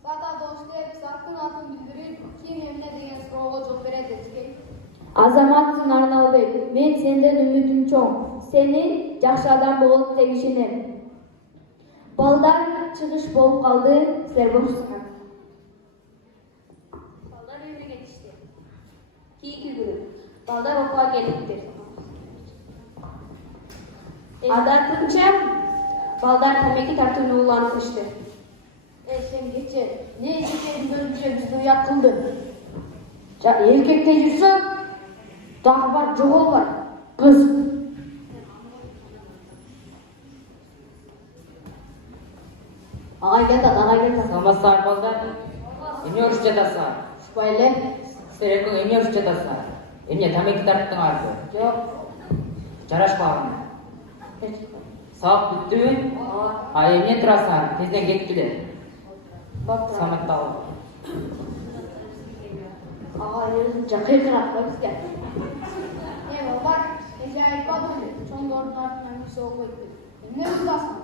Сатады оштеп, саттын атын билдирип, ким эмне деген суроого жооп берет эчке. Азаматсың Арналбек, мен сенден үмүтүм чоң. Сени жакшы адам болот деп ишенем. Балдар чыгыш болуп калды, силер бошсуңар. Балдар үйгө кетишти. Кийинки күнү балдар окууга келиптир. Адатынча балдар тамеки тартууну улантышты. Сен кече, не жекенин көзүнчө бизди уят кылдың? Эркекте жүрсө, дагы бар жогол бар, кыз. Агай кетат. Саламатсыздар балдар. Эмне урушуп жатасыңар? Ушпай эле. Силер экөө эмне урушуп жатасыңар? Эмне тамеки тарттыңарбы? Жок. Жарашпаган. Сабак бүттүбү? Эмне турасыңар? Тезден кеткиле. Саламаттагы. Агай өзүнчө кыйкырат да бизге. Балдар, эже айтпадыңбы? Чоңдордун артынан киши окуйт деп. Эмне узасың?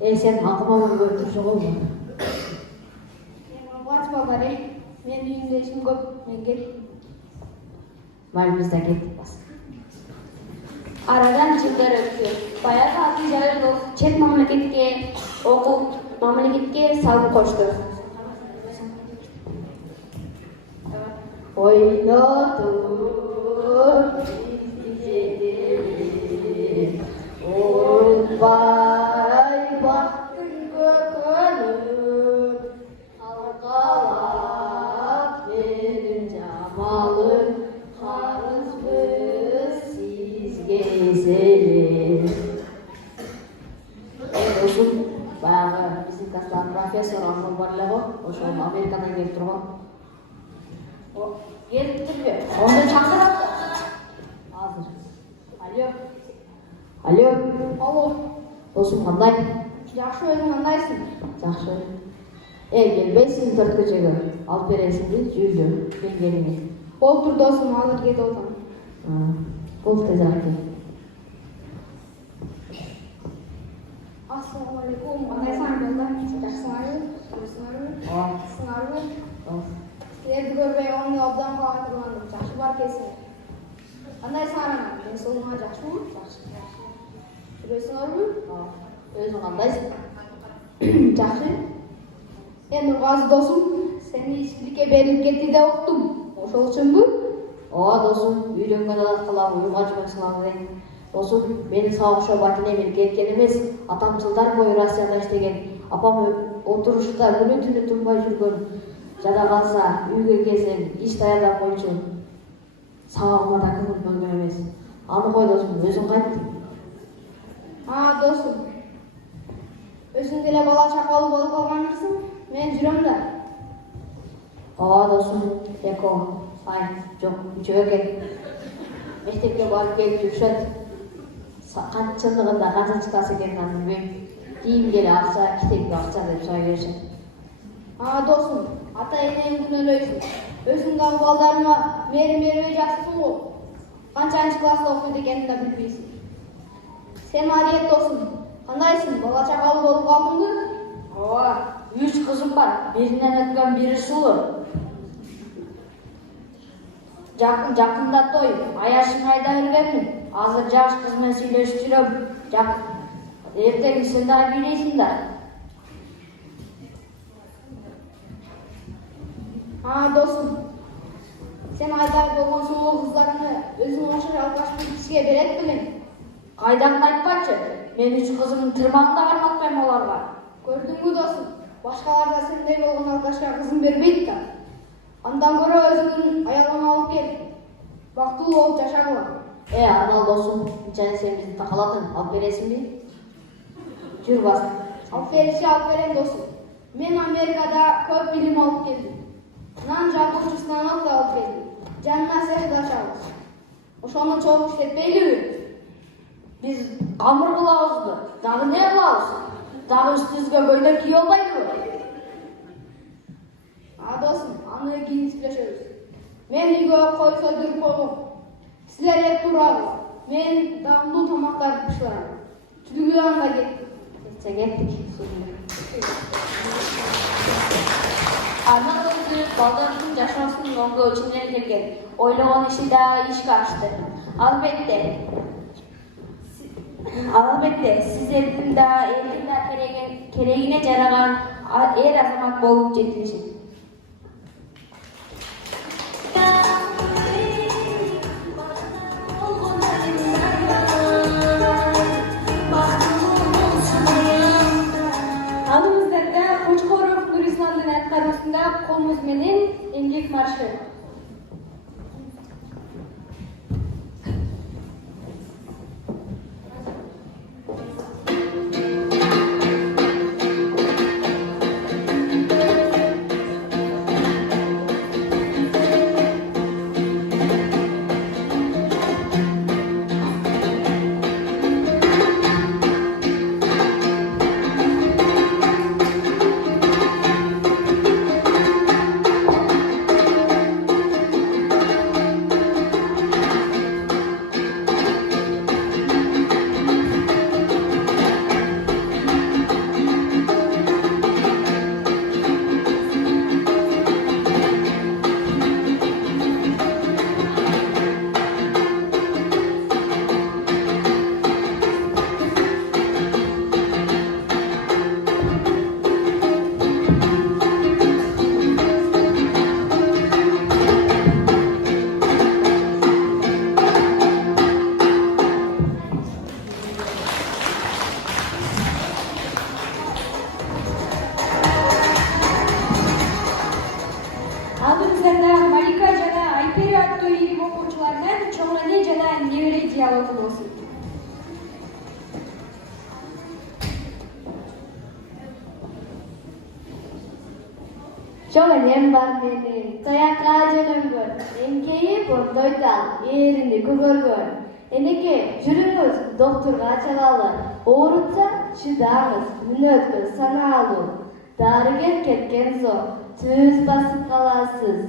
Сен акымаган көрүп жогобу? Бач балдар, мен үйүмдө ишим көп, мен кет. Майымызда кеттик бас. Aradan жылдар өтті. Баяғы атын жайылып, чет мамлекетке оқып, мамлекетке салым қошты. Ойнатып іздедім, ұмытпай бақтың көкөніп, алқалап менің жамалым, қарыз біз сізге селен. Досым, баяғы біздің класстағы профессор Ашол барлығы, ошол Америкадан келіп тұрған. Келіп бе? Онда шақырады. Азыр. Алло. Досым, қандай? Жақсы, өзің қандайсың? Жақсы. Келбейсің төрт көшеге. Алып бересің бе? Жүрді. Мен келіңе. Болып тұр досым, алып кет отыр. Болып тез ақ кел. Ассалаумағалейкум. Қандайсың жолда? Жақсыңарбы? Сыңарбы? Сілерді көрбей оңды обдан қалған тұрғандым. Жақсы бар келсін. Қандайсың араңа? Мен солыңа жақсымын? Жақсы. Жүресіңарбы? Өзің қандайсың? Жақсы. Нұрғазы досым, сені ешкілікке беріліп кетті де ұқтым. Ошол үшін бі? Досым, үйленген адат қылам, ұйға жүген сылаңыз. Досым, мені сауықша батыне келген емес, атам жылдар бойы Россияда іштеген, апам отырышта күні түні тұрмай жүрген. Жада қалса, үйге келсең, еш даядан қойшы. Сауығыма да көңіл бөлген емес. Аны қой досым, өзің қайттың? Досым, өзің деле бала шақалы болып қалғанырсың, мен жүрем да. Досым, еко, жоқ, үшеу екен. Мектепке барып келіп жүршет. Шындығында қаншаншы класс екенін білмеймін. Киім келе ақша, кітепке ақша деп сұрай берші. Досым, ата-енеңді күнәлейсің. Өзіңдағы балдарыңа мейірім жақсысың ғой. Қаншаншы класста оқиды екенін да білмейсің. Сен Мариет досым, қандайсың? Бала шақалы болып қалдың ба? 3 қызым бар. Бірінен өткен бірі сұлу. Жақында той. Аяшың айда үргенмін. Азыр жаш қызмен сөйлесіп жүрем. Ертең сен де билейсіңдер. Досым, сен айдай болған сұлу қыздарыңы өзің оңша жалпашпен кішіге берет білін. Қайдан айтпайшы, мен 3 қызымның тырмағын да қарматпаймын оларға. Көрдің бі досым, башқаларда сендей болған алқашқа қызын бермейді да. Андан көрі өзіңнің аялын алып кел. Бақтылы болып жашағыла. Анал досым, және сен бізді тақалатын алып бересің бе? Жүр басын. Алып берем досым. Мен Америкада көп білім алып келдім. Нан жабушысынан алып келдім. Жанына сәхді ашамыз. Ошоны чоғ іштетпейлі бі? Біз қамыр қылауызды, дағы не қылауыз? Дағы үстізге көйлек кие олмайды бі? Досым, аны кейін сөйлесеміз. Мен үйге қой сойдырып қойғым. Сілер ет тұрағыз. Мен дағымды тамақтарды пішілерім. Түлігі аңға кеттім. Кеттік. Арман өзі балдардың жашасын оңғы өчінен келген. Ойлаған іші да ішкі ашты. Албетте, сіздердің да елдің да керегіне жараған ер азамат болып жетілішін. Анымыздарда Қошқоров Нұрисламның атқарусында қолымыз менен еңбек маршы. ziyarı olsun. Çok önem var benim. Tayakka jönöngön. Enkeyip ondoytal. Yerinde kөгөргөн. Eneke жүрүңүз доктурга чыгалы. Оорутса чыдаңыз. Мүнөткө санаалуу. Дарыгер кеткен соң түз басып каласыз.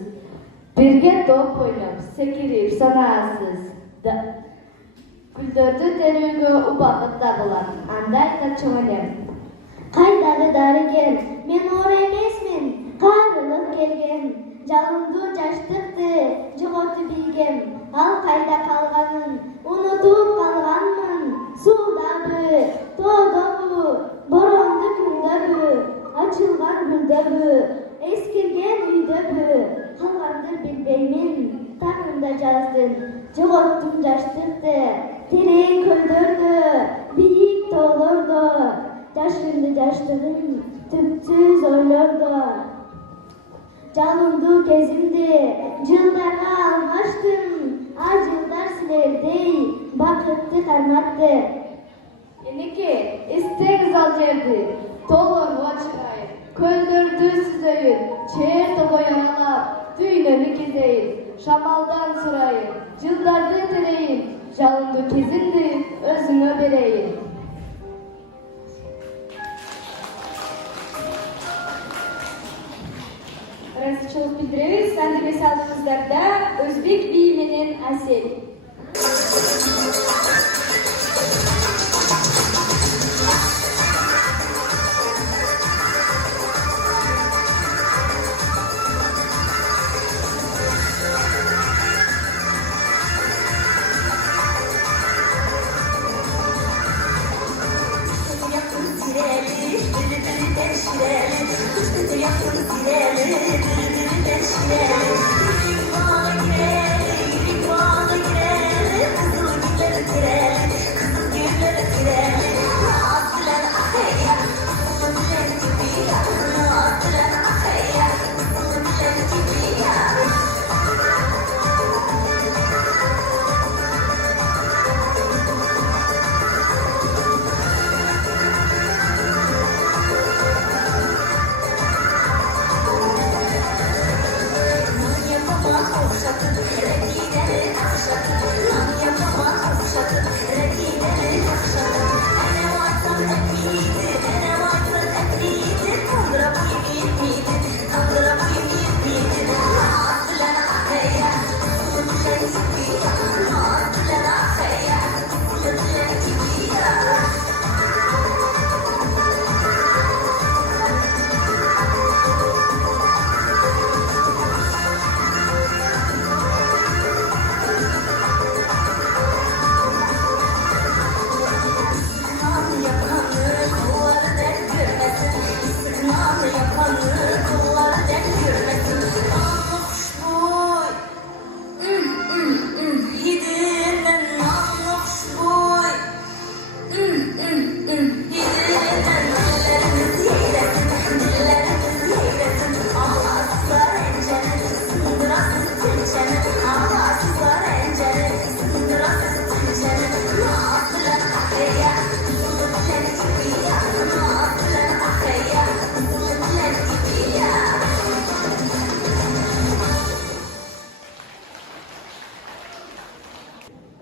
Бирге топ ойноп, секирип санаасыз. Гүлдөрдү терүүгө убакыт табылат. Андай да чоң элем. Кайдагы дарыгер? Мен оор эмесмин. Карылып келгем. Жалындуу жаштыкты жоготуп билгем. Ал кайда калганын унутуп калганмын. Суудабы, тоодобу, боронду күндөгү, ачылган гүлдөбү, эскирген үйдөбү, калгандыр билбеймин. Таңымда жаздым, жоготтум жаштыкты, терең көлдөрдө, бийик тоолордо, жашымды жаштыгым түпсүз ойлордо. Жалындуу кезимди жылдарга алмаштым, а жылдар силердей бакытты карматты. Энеке, истеңиз ал жерди, тоолорго чыгайын, көлдөрдү сүзөйүн, чер тобой аралап, дүйнөнү кезейин, шамалдан сурайын, жылдарды терейин, жалындуу кезимди өзүңө берейин. Разычылык билдиребиз, сандыгы салдыңыздарда өзбек бийи менен Асел.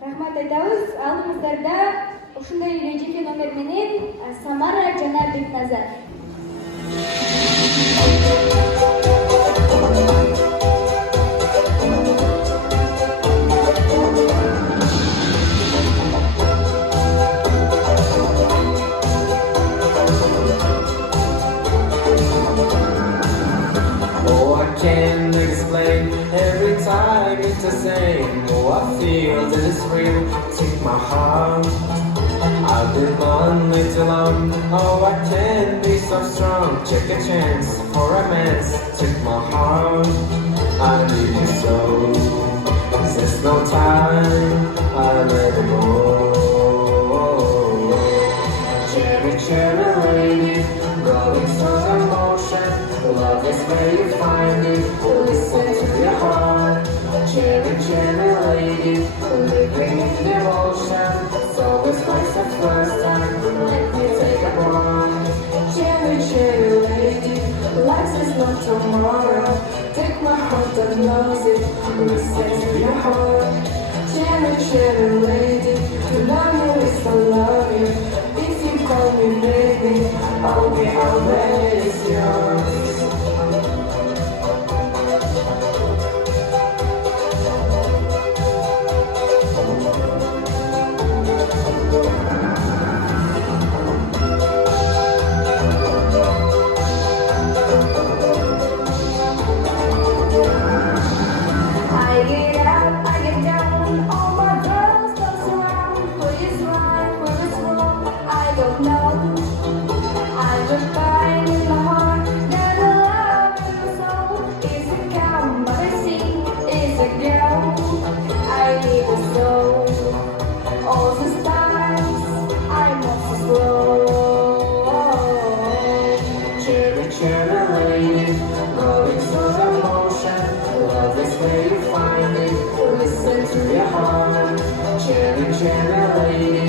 Рахмат айтабыз. Алдыңыздарда ушундай эле жеке номер менен Самара жана Бекназар. Oh, I can't explain. Every time it's the same. Oh, I feel that it's real. Take my heart. I've been on way too long. Oh, I can't be so strong. Take a chance for romance. Take my heart. I need you so. There's no time. I let it go. Cherry, cherry lady, rolling stones of motion. Love is where you find it. Listen to your heart. Cherry, cherry lady, living bringing devotion. So it's like the first time. Let me take a run. Cherry, cherry lady, life is not tomorrow. Take my heart and lose it. Listen to your heart. Cherry, cherry lady, to love you is to love you. If you call me baby, I'll be always yours. I get up, I get down, all my girls close around. Who is right, who is wrong, I don't know. I will find in my heart that the love in my soul is a cow, but I see is a girl. I need a soul. All the times I must slow. Cherry, cherry lady, going through the motion. Love is where you find it. Listen to your heart. Cherry, cherry lady,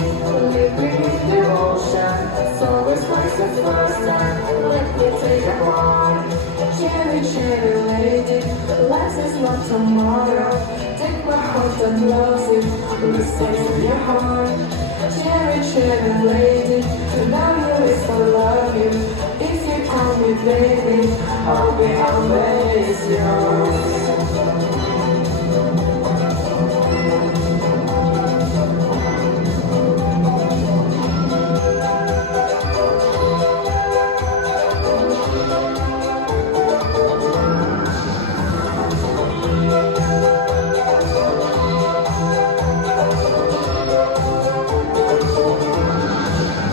living in devotion. So it's like the first time. Let me take a run. Cherry, cherry lady, life is not tomorrow. Take my heart and lose it. Listen to your heart. Cherry, cherry lady, to love you is to love you. If you call me baby, I'll be always yours.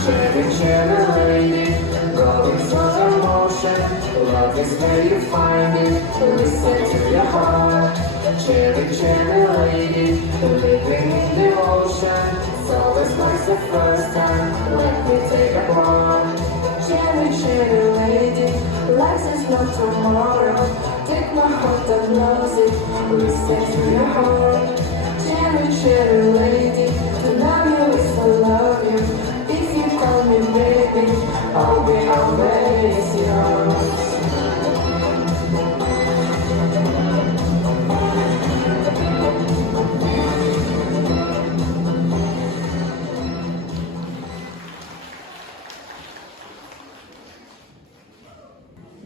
Cherry, cherry lady, going through the motion. Love is where you find it. Listen to your heart. Cherry, cherry lady, living in devotion. So it's like the first time. Let me take a run. Cherry, cherry lady, life is not tomorrow. Take my heart and lose it. Listen to your heart. Cherry, cherry lady, to love you is to love you. If you call me baby, I'll be always yours.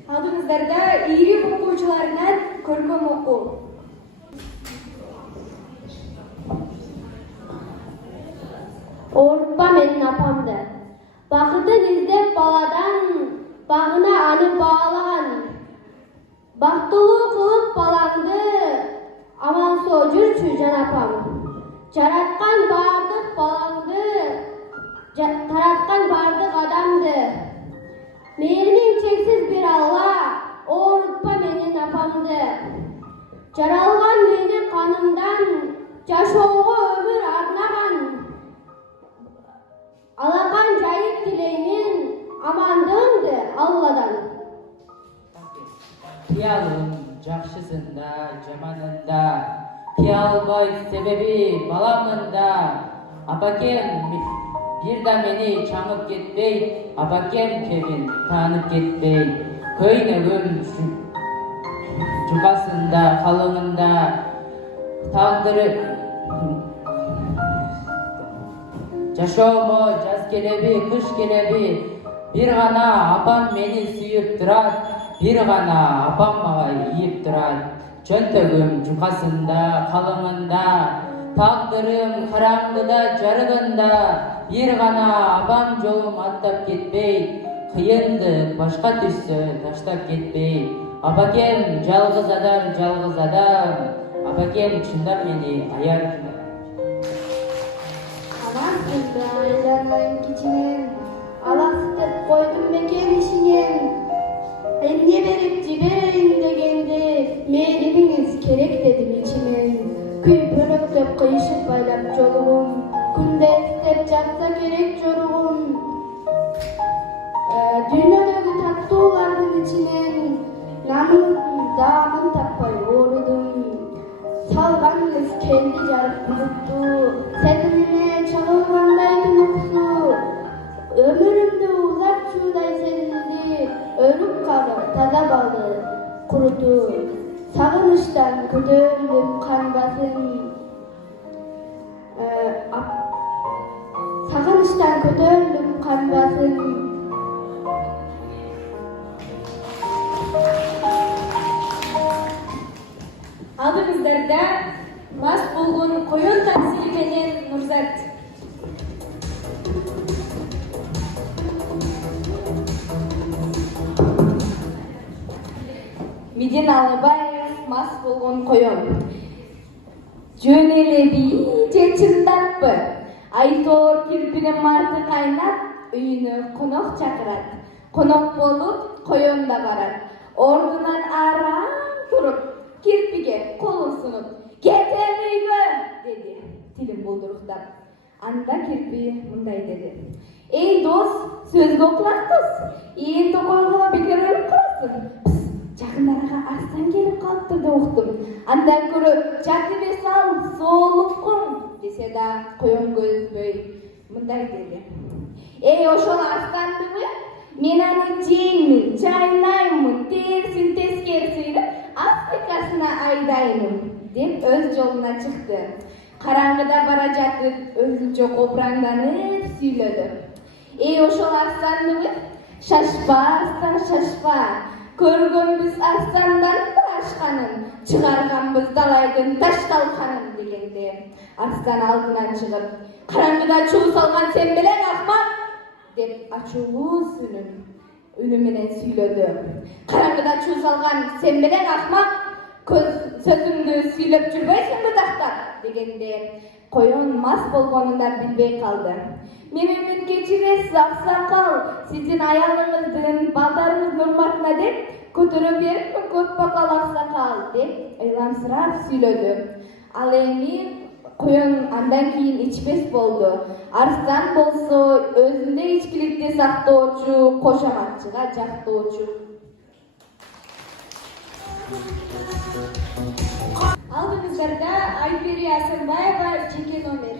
Алдыңыздарда ири окуучуларынан көркөм окуу. Орутпа менин апамды. Бакытын издеп баладан, багына аны баалаган. Бактылуу кылып балаңды, аман соо жүрчү жан апам. Жараткан бардык балаңды, тараткан бардык адамды. Мээринин чексиз бир Алла, оорутпа менин апамды. Жаралган менин канымдан, жашоого өмүр арнаган. Алакан жайып тилеймин, амандыгыңды Алладан. Кыялым жакшысында, жаманында, кия албай себеби баламында. Апакем бир да мени чаңып кетпей, апакем кебин таанып кетпей. Көйнөгүм жукасында, калыңында, тагдыры жашоомо жаз келеби, кыш келеби. Бир гана апам мени сүйүп турат, бир гана апам мага ийип турат. Чөнтөгүм жукасында, калыңында, тагдырым караңгыда, жарыгында. Бир гана апам жолум аттап кетпей, кыйындык башка түшсө таштап кетпей. Апакем жалгыз адам, жалгыз адам. Апакем чындап мени аяр. Амансызбы айланайын кичинен, алаксытып койдум бекен ишинен. Эмне берип жиберейин дегенде, мээримиңиз керек дедим ичимен. Күйпөлөктөп кыйышып байлап жолугум, күндө эстеп жатса керек жоругум. Дүйнөдөгү таттуулардын ичинен, намын даамын таппай оорудум. Salganımız kendi jarıp unuttu. Seninle çalınganday tunuksu. Ömrümde uzak çuğday sezildi. Örüp kalıp taza balı kurudu. Sağınıştan kötörülüp kan basın. Sağınıştan kötörülüp kan basın. Алдыңыздарда мас болгон коён тамсили менен Нурзат. Медина Алыбаев мас болгон коён. Жөн эле же чындаппы? Айтор кирпинин марты кайнап, үйүнө конок чакырат. Конок болуп, коён да барат. Ордунан араң туруп, kirpiге kolun sunup, "Getir uyga!" dedi, tilim bulduruktap. Anda kirpi mınday dedi. "Ey dost, sözgü okulak dost, iyi tokoyğuna bilger ölüp kalasın. Жақындарға арстан келіп қалыпты да уктум. Андан көрі жатып сал, соолуп ком, десе да коён көзбөй мындай dedi. "Ey ошол арстандыбы? Мен аны жеймин, чайнаймын, терсин тескерсин, Afrikasına aydayım," деп өз жолуна чыкты. Караңгыда бара жатып, өзүнчө копраңданып сүйлөдү. "Эй ошол арстандыбы? Шашпа, арстан, шашпа. Көргөнбүз арстандан да ашканын, чыгарганбыз далайдын таш талканын" дегенде, арстан алдынан чыгып, "Караңгыда чуу салган сен белең, акмак!" деп ачуулуу үнү менен сүйлөдү. "Караңгыда чуу салган сен белең, акмак! Сөзүңдү сүйлөп жүрбөйсүңбү тактап?" дегенде, коён мас болгонун да билбей калды. "Мени кечиресиз, аксакал, сиздин аялыңыздын, балдарыңыздын урматына деп көтөрө берипми көп бакал аксакал" деп ыйламсырап сүйлөдү. Ал эми коён андан кийин ичпес болду. Арстан болсо өзүндө ичкиликти сактоочу, кошоматчыга жактоочу. Алдыңыздарда Айпери Асанбаева жеке номер.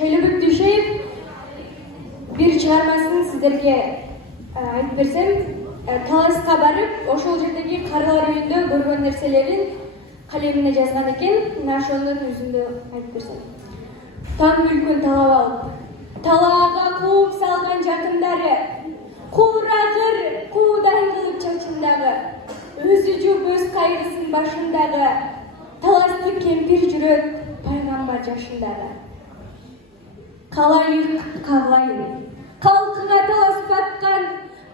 Шайлыбек Дүйшеев bir чыгармасын сіздерге айтып берсем, таласқа барып, ошол жердеги карылар үйүндө көргөн нерселерин калемине жазган экен. Мына ошонун өзүндө айтып берсем. Таң мүлкүн талап алып, талаага кууп салган жакындары, куурагыр куудай кылып чачындагы, өзү жуп өз кайгысын башындагы, таласты кемпир жүрөт пайгамбар жашындагы. Калайык каглайын, калкыңа талас баткан,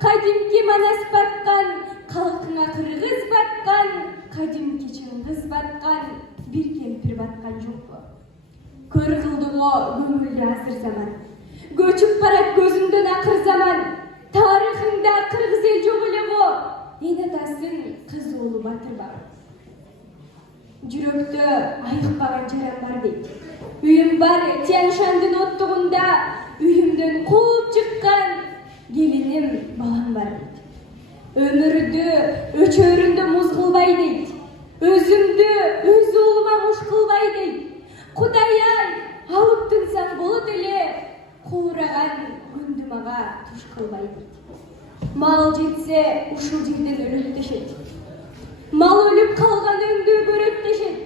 кадимки манас баткан, калкыңа кыргыз баткан, кадимки чыңгыз баткан, бир кемпир баткан жокпу. Көр кылдыго көңүлдү азыр заман, көчүп барат көзүмдөн акыр заман, тарыхыңда кыргыз эл жок эле го, эн атасын кыз уулу батыр бар. Жүрөктө айыкпаган жарам бар дейт. Үйүм бар Тянь-Шандын оттугунда, үйүмдөн кууп чыккан келиним балам бар дейт. Өмүрдү өчөрүндө муз кылбай дейт. Өзүмдү өз уулума муш кылбай дейт. Кудай-ай, алып тынсаң болот эле, куураган күндү мага туш кылбай дейт. Мал жетсе ушул жерден өлөт дешет. Мал өлүп калган өңдү көрөт дешет.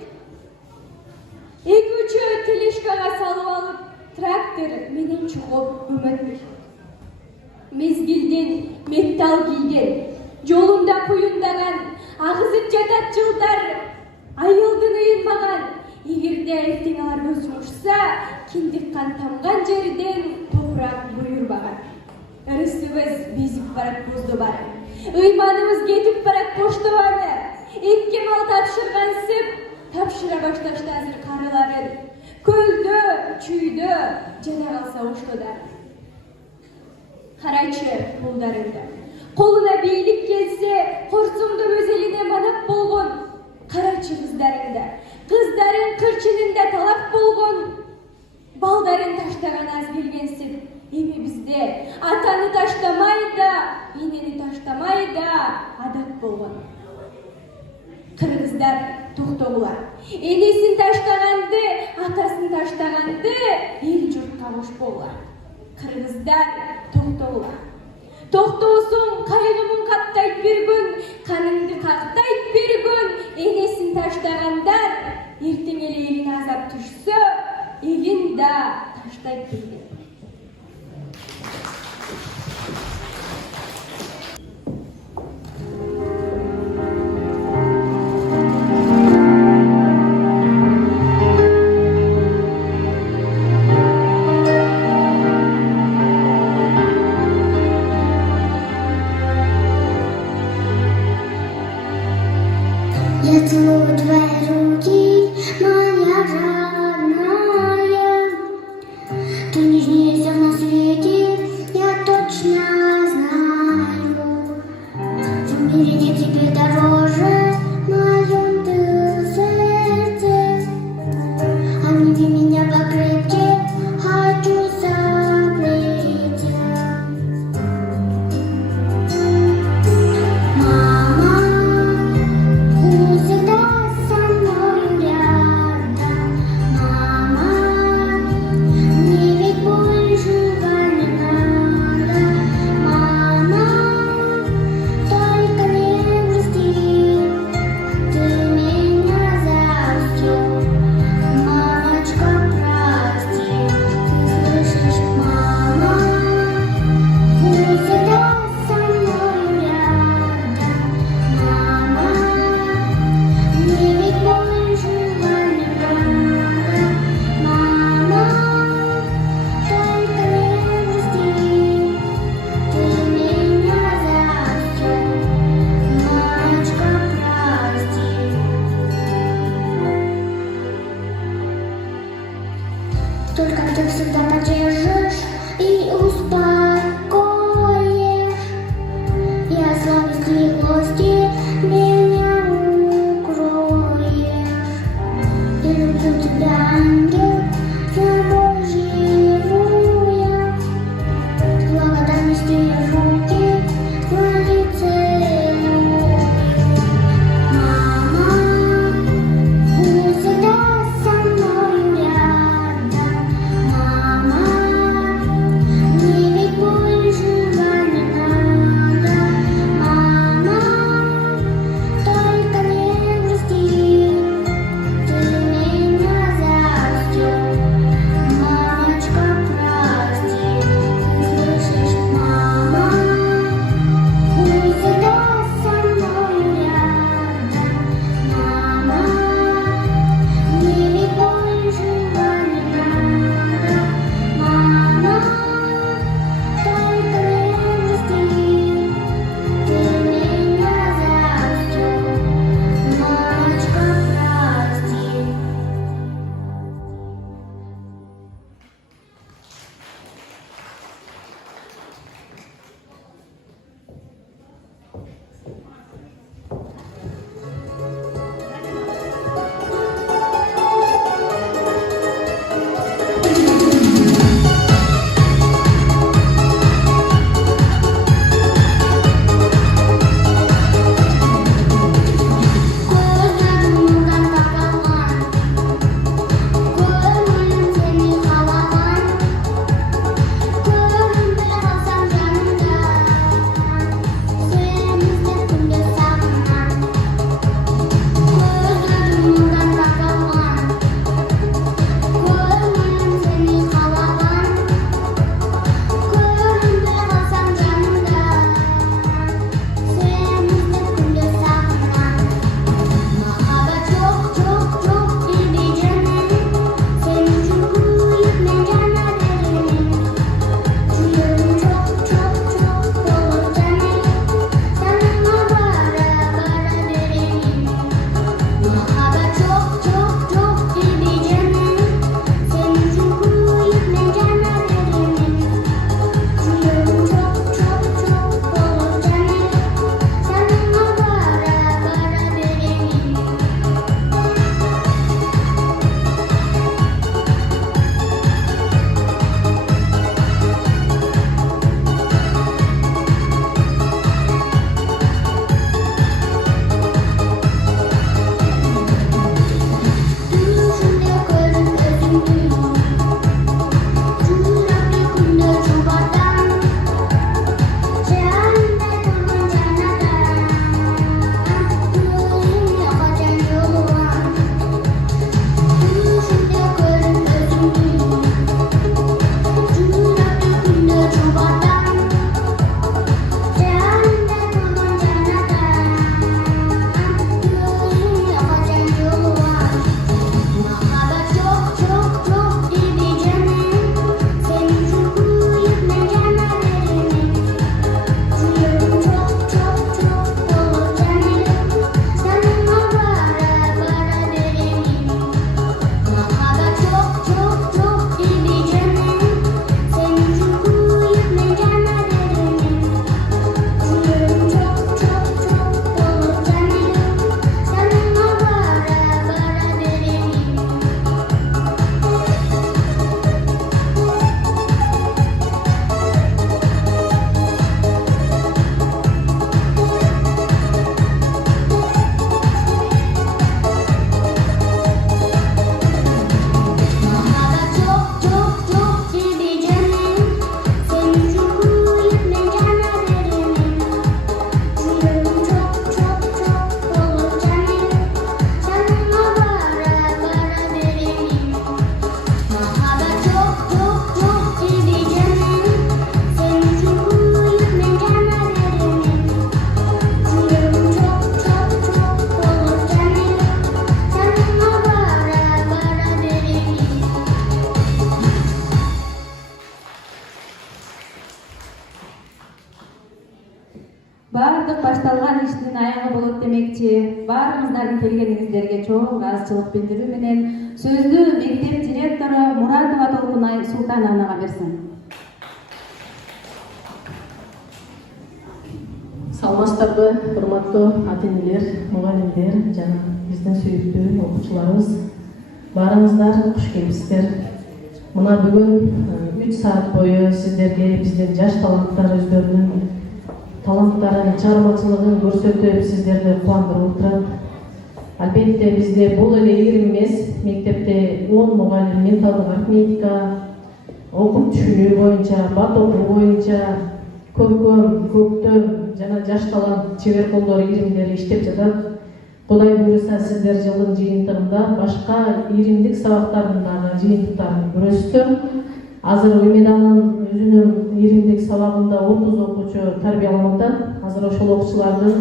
Эки-үчөө тележкага салып алып, трактор менен чогуп өмөт дешет. Мезгилден металл кийген, жолунда куюндаган, агызып жатат жылдар, айылдын ыйынбаган. Эгерде эртең алар көз жумушса, киндик кан тамган жерден топурак буйрбаган. Ырысыбыз безип барат көздө бар. Ыйманыбыз кетип барат поштованы. Экке мал тапшыргансып, тапшыра башташты азыр карыларын. Көлдө, чүйдө, жана калса оштода. Карайчы пулдарыңды. Колуна бийлик келсе, корсоңдо өз элине манап болгон. Карайчы кыздарыңды. Кыздарын кырчынында талап болгон. Балдарын таштаган аз келгенсип. Эми бизде атаны таштамай да, энени таштамай да адат болгон. Кыргыздар токтогула. Энесин таштаганды, атасын таштаганды эл журтка кошпогула. Кыргыздар токтогула. Токтоосуң кайгымын каттайт бир күн, каныңды кактайт бир күн. Энесин таштагандар эртең эле элине азап түшсө, элин да таштайт бир күн. Я целую твои руки, моя родная. Ты нежнее всех на свете, я точно знаю. В мире нет тебе дороже, в моем ты сердце. Обними меня покрепче, хочу согреть. Мама, всегда со мной рядом. Мама, мне ведь большего не надо. Мама, только не грусти, ты меня за всё. Мамочка, прости, ты слышишь, мама, всегда со мной рядом. Мама, мне ведь большего не надо. Мама, только не грусти, ты меня за всё. Мамочка, прости. Только ты всегда поддержишь и успокоишь. Я слабости и злости меня укроешь. Я люблю тебя, ангел, с тобой живу я. С благодарностью я руки твои целую. Мама, всегда со мной рядом. Мама, баардык башталган иштин аягы болот демекчи. Баарыңыздардын келгениңиздерге чоң ыраазычылык билдирүү менен сөздү мектеп директору Муратова Толкунай Султановнага берсин. Саламатсыздарбы, урматтуу ата-энелер, мугалимдер жана биздин сүйүктүү окуучуларыбыз. Баарыңыздар куш келипсиздер. Мына бүгүн 3 саат бою сиздерге биздин жаш таланттар өздөрүнүн таланттарын, чыгармачылыгын көрсөтүп, сиздерди кубандырып турат. Албетте бизде бул эле ийгим эмес. Мектепте 10 мугалим менталдык арифметика, окуп түшүнүү боюнча, бат окуу боюнча көктөм жана жаш талант чебер колдор ийгимдери иштеп жатат. Кудай буйруса сиздер жылдын жыйынтыгында башка ийгимдик сабактардын дагы жыйынтыктарын көрөсүздөр. Азыр Уймеданын өзүнүн ийгимдик сабагында 30 окуучу тарбияланып атат. Азыр ошол окуучулардын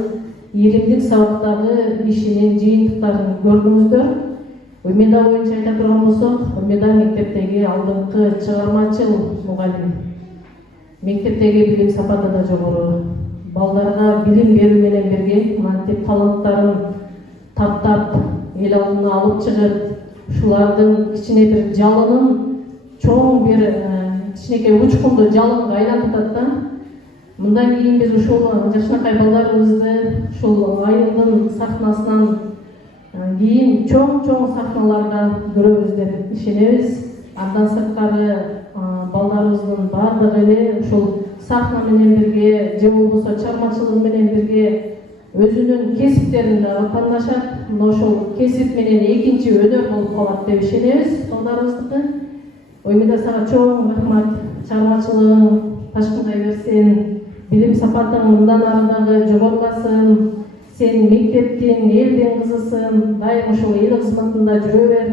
ийгимдик сабактагы ишинин жыйынтыктарын көрдүңүздөр. Уймеда боюнча айта турган болсок, Уймеда мектептеги алдыңкы чыгармачыл мугалим. Мектептеги билим сапаты да жогору. Балдарга билим берүү менен бирге мынтип таланттарын таптап, эл алдына алып чыгып, ушулардын кичине бир жалынын чоң бир кичинекей учкунду жалынга айлантып атат да. Мындан кийин биз ушул жакшынакай балдарыбызды ушул айылдын сахнасынан кийин чоң сахналарда көрөбүз деп ишенебиз. Андан сырткары балдарыбыздын баардыгы эле ушул сахна менен бирге же болбосо чыгармачылык менен бирге өзүнүн кесиптерин дагы тандашат. Мына ошол кесип менен экинчи өнөр болуп калат деп ишенебиз балдарыбыздыкы. Уймеда сага чоң рахмат. Чыгармачылыгың ташкындай берсин, билим сапатың мындан ары дагы жогоруласын. Сен мектептин, элдин кызысың, дайым ошол эл кызматында жүрө бер.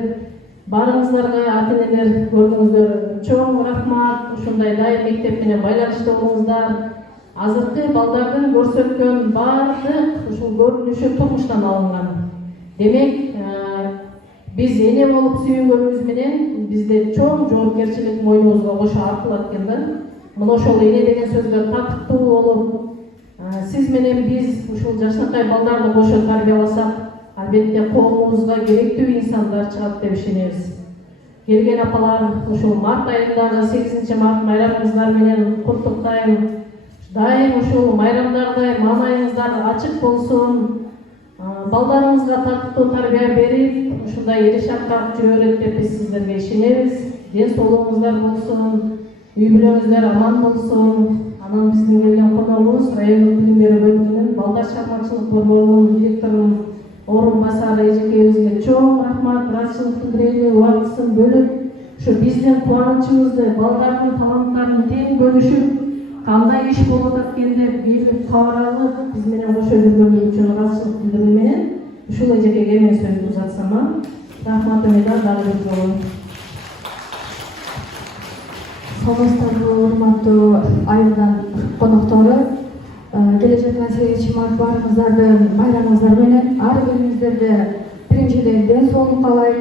Баарыңыздарга ата-энелер көрдүңүздөр, чоң рахмат. Ушундай дайым мектеп менен байланышта болуңуздар. Азыркы балдардын көрсөткөн баардык ушул көрүнүшү турмуштан алынган. Демек, биз эне болуп сүйүнгөнүбүз менен бизде чоң жоопкерчилик мойнубузга кошо артылат экен да. Мына ошол эне деген сөзгө татыктуу болуп, сиз менен биз ушул жакшынакай балдарды кошо тарбияласак, албетте коомубузга керектүү инсандар чыгат деп ишенебиз. Келген апалар, ушул март айындагы 8 март майрамыңыздар менен куттуктайм. Дайым ушул майрамдардай маанайыңыздар ачык болсун. Балдарыңызга татыктуу тарбия берип, ушундай эл шаркап жүрө берет деп биз сиздерге ишенебиз. Ден соолугуңуздар болсун, үй бүлөңүздөр аман болсун. Анан биздин келген коногубуз райондук билим берүү бөлүмүнүн балдар чыгармачылык борборунун директорунун орун басары эжекебизге чоң рахмат, ыраазычылык билдирели, убактысын бөлүп, ушу биздин кубанычыбызды, балдардын таланттарын тең бөлүшүп, кандай иш болуп атат экен деп билип кабар алып, биз менен кошо жүргөнү үчүн ыраазычылык билдирүү менен ушул эжекеге мен сөздү узатсам. Рахматым менен дагы бир жолу. Саламатсыздарбы, урматтуу айылдан коноктору. Келе жаткан 8 март баарыңыздардын байрамыңыздар менен ар бириңиздерди биринчиден ден соолук каалайм.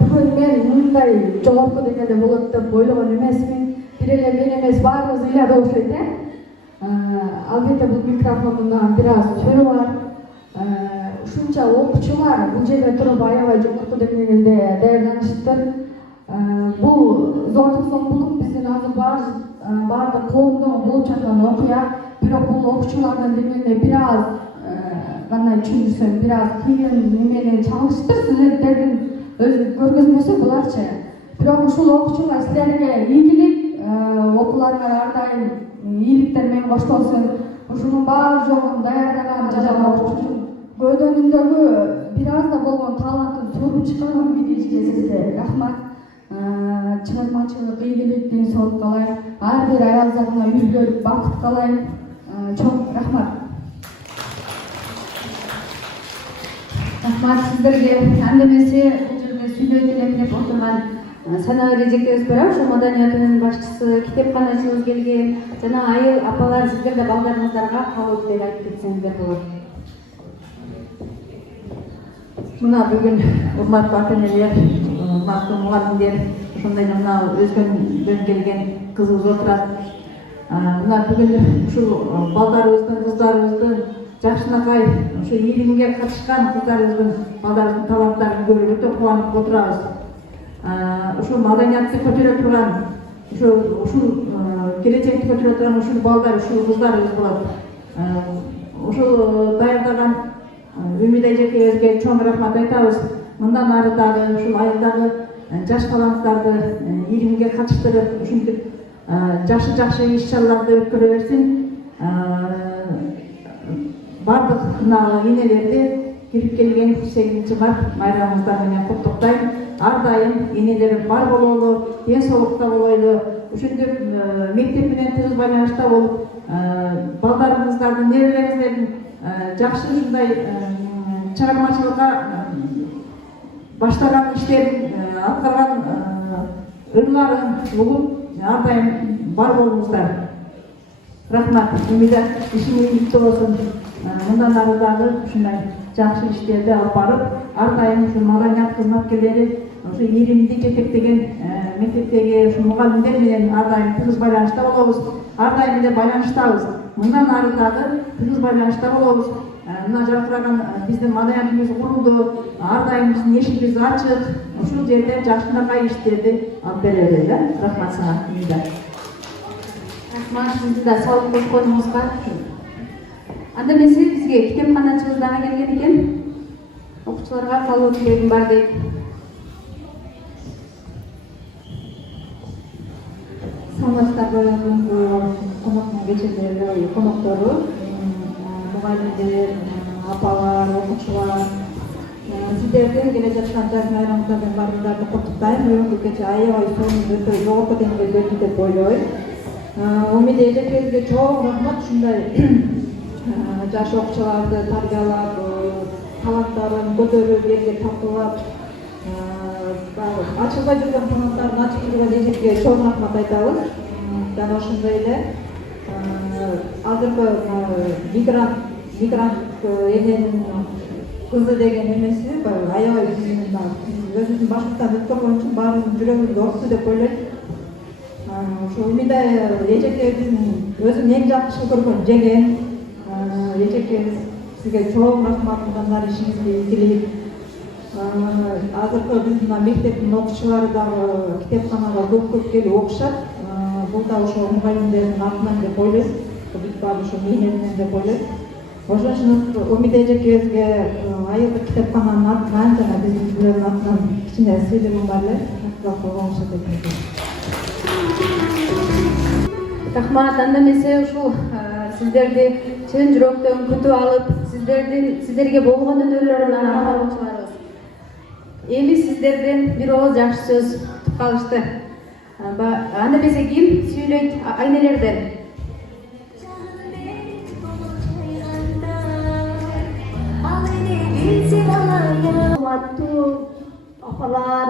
Бүгүн мен мындай жогорку деңгээлде болот деп ойлогон эмесмин. Бир эле мен эмес баарыбыз ыйлады окшойт, албетте бул микрофондун бир аз төрү бар. Ушунча окуучулар бул жерде туруп аябай жогорку деңгээлде даярданыштыр. Бул зордук зомбулук биздин азыр баардык коомдо болуп жаткан окуя. Бирок бул окуучулардын деңгээлде бир аз кандай түшүндүрсөм, бир аз кыйын немени чалыштыр. Силердин өзү көргөзмөсү буларчы. Бирок ушул окуучулар силерге ийгилик, окууларыңар ар дайым ийгиликтер менен коштолсун. Ушунун баары жолун даярдаган жана көйдөнүндөгү бир аз да болгон талантын суруп чыгарган бидийчиге сизге рахмат. Чыгармачылык, ийгилик, ден соолук каалайм. Ар бир аялдарына үйгө бакыт каалайм. Чоң рахмат. Рахмат сиздерге. Андемесе бул жерде сүйлөй элем деп отурган Санабай эжекебиз бар, ошол маданиятынын башчысы, китепканачыбыз келген жана айыл апалар, сиздер да балдарыңыздарга кабыл тилек айтып кетсеңиздер болот. Мына бүгүн урматтуу ата-энелер, урматтуу мугалимдер, ошондой мына өзгөндөн келген кызыбыз отурат. Мына бүгін ушул балдарыбыздын, кыздарыбыздын жакшынакай ушу ийгиликке катышкан кыздарыбыздын, балдарыбыздын таланттарын көрүп өтө кубанып отурабыз. Ушул маданиятты көтөрө турган, ушул келечекти көтөрө турган ушул балдар, ушул кыздарыбыз болот. Ушул даярдаган Үмүт эжекебизге чоң рахмат айтабыз. Мындан ары дагы ушул айылдагы жаш таланттарды ийгиликке катыштырып, ушинтип жакшы иш-чараларды өткөрө берсин. Бардык мына энелерди кирип келген 8-март майрамыбыздар менен куттуктайм. Ар дайым энелер бар бололу, ден соолукта болойлу. Ушинтип мектеп менен тыгыз байланышта болуп, балдарыңыздардын, небереңиздердин жакшы ушундай чыгармачылыкка баштаган иштерин, аткарган ырларын угуп, ар дайым бар болуңуздар. Рахмат. Үмүдө ишиңиз ийгиликтүү болсун. Мындан ары дагы ушундай жакшы иштерди алып барып, ар дайым ушул маданият кызматкерлери, ушу иримди жетектеген мектептеги ушу мугалимдер менен ар дайым тыгыз байланышта болобуз. Ар дайым эле байланыштабыз. Мындан ары дагы тыгыз байланышта болобуз. Мына жаркыраган биздин маданиятыбыз курулду. Ар дайым биздин эшигибиз ачык. Ушул жерде жакшынакай иштерди алып беребиз. Рахмат сага. Рахмат, сизди да салып койгонуңузга. Анда эмесе бизге китепканачыбыз дагы келген экен. Окуучуларга калуу тилегим бар дейт. Саламатсыздарбы, коноктун кечендеги коноктору, мугалимдер, апалар, окуучулар. Сиздердин келе жаткан жаз майрамыңыздардын баардыгыңарды куттуктайм. Бүгүнкү кече аябай сонун өтө жогорку деңгээлде өттү деп ойлойм. Үмүт эжекебизге чоң рахмат ушундай жаш окуучуларды тарбиялап, таланттарын көтөрүп, элге тартуулап, ачылбай жүргөн таланттарын ачып жүргөн эжекке чоң рахмат айтабыз. Жана ошондой эле азыркы мигрант эненин кызы деген эмеси аябай өзүбүздүн башыбыздан өткөргөн үчүн баарыбыздын жүрөгүбүздү орукту деп ойлойм. Ошо Үмүт эжекебиздин өзүм эң жакшы көргөн жеген эжекебиз, сизге чоң рахмат, мындан ары ишиңизди ийгилик. Азыркы биздин мектептин окуучулары дагы китепканага көп келип окушат. Бул да ошо мугалимдердин атынан деп ойлойм. Бүт баары ошо мээне деп ойлойм. Ошон үчүн Үмүт эжекебизге айылдык китепкананын атынан жана биздин бүлөнүн атынан кичине сыйлыгым бар эле. Рахмат, анда эмесе ушул сиздерди чын жүрөктөн күтүп алып, сиздерге болгон өнөрлөрүн алып эми сиздерден бир ооз жакшы сөз кутуп калышты. Анда эмесе ким сүйлөйт айнелерден? Урматтуу апалар,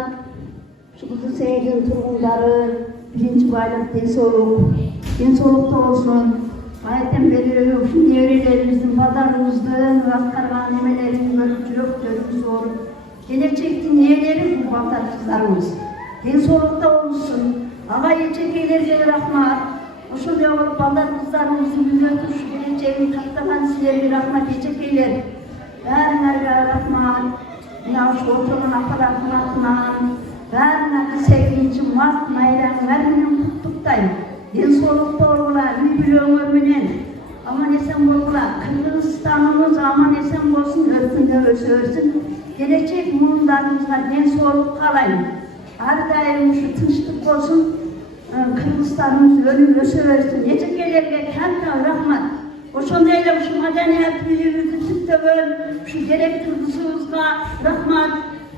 Кызыл Сейилдин тургундары, биринчи байлык ден соолукта болсун. Айтем бери ушул неберелерибиздин, балдарыбыздын аткарган эмелерин көрүп жүрөктөрүбүз ооруп, келечектин ээлери бул балдар кыздарыбыз. Ден соолукта болушун. Ага эжекейлерге рахмат. Ошол эле болуп балдар кыздарыбыздын бүлөтүш келечегин каттаган силерге рахмат эжекейлер. Баарыңарга рахмат. Мына ошо отурган апалардын атынан баарыңарды 8-март майрамыңар менен куттуктайм. Ден соолукта болгула, үй бүлөңөр менен аман эсен болгула. Кыргызстаныбыз аман эсен болсун, өркүндөп өсө берсин. Келечек муундарыбызга ден соолук каалайм. Ар дайым ушу тынчтык болсун, Кыргызстаныбыз өнүп өсө берсин. Эжекелерге кантип рахмат. Ошондой эле ушу маданият үйүбүздү түптөгөн ушу директор кызыбызга рахмат.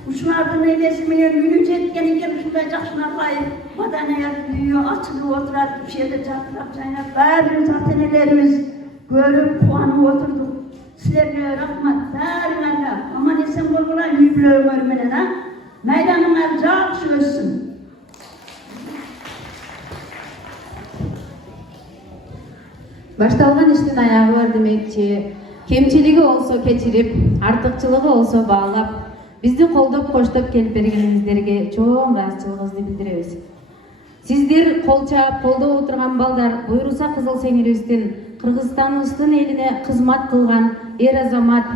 Ушулардын эмеси менен үнү жеткен экен, ушундай жакшынакай маданият үйү ачылып отурат. Ушул жерде жакырап жайнап баарыбыз ата-энелерибиз көрүп кубанып отурдук. Силерге рахмат. Баарыңарга аман эсен болгула, үй бүлөңөр менен майрамыңар жакшы өссүн. Башталган иштин аягы бар демекчи. Кемчилиги болсо кечирип, артыкчылыгы болсо баалап, бизди колдоп коштоп келип бергениңиздерге чоң ыраазычылыгыбызды билдиребиз. Сиздер кол чаап колдоп отурган балдар буйруса кызыл сеңирибиздин Кыргызстаныбыздын элине кызмат кылган эр азамат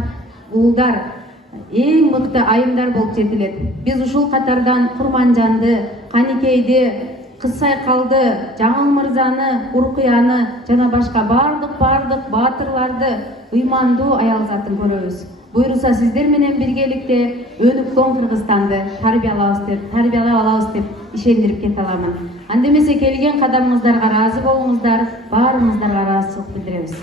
уулдар эң мыкты айымдар болуп жетилет. Биз ушул катардан Курманжанды, Каникейди, Кыз Сайкалды, Жаңыл Мырзаны, Уркуяны жана башка бардык баатырларды ыймандуу аял затын көрөбүз. Буйруса сиздер менен биргеликте өнүккөн Кыргызстанды тарбиялап алабыз деп ишендирип кете аламын. Андемесе келген кадамыңыздарга ыраазы болуңуздар, баарыңыздарга ыраазычылык билдиребиз.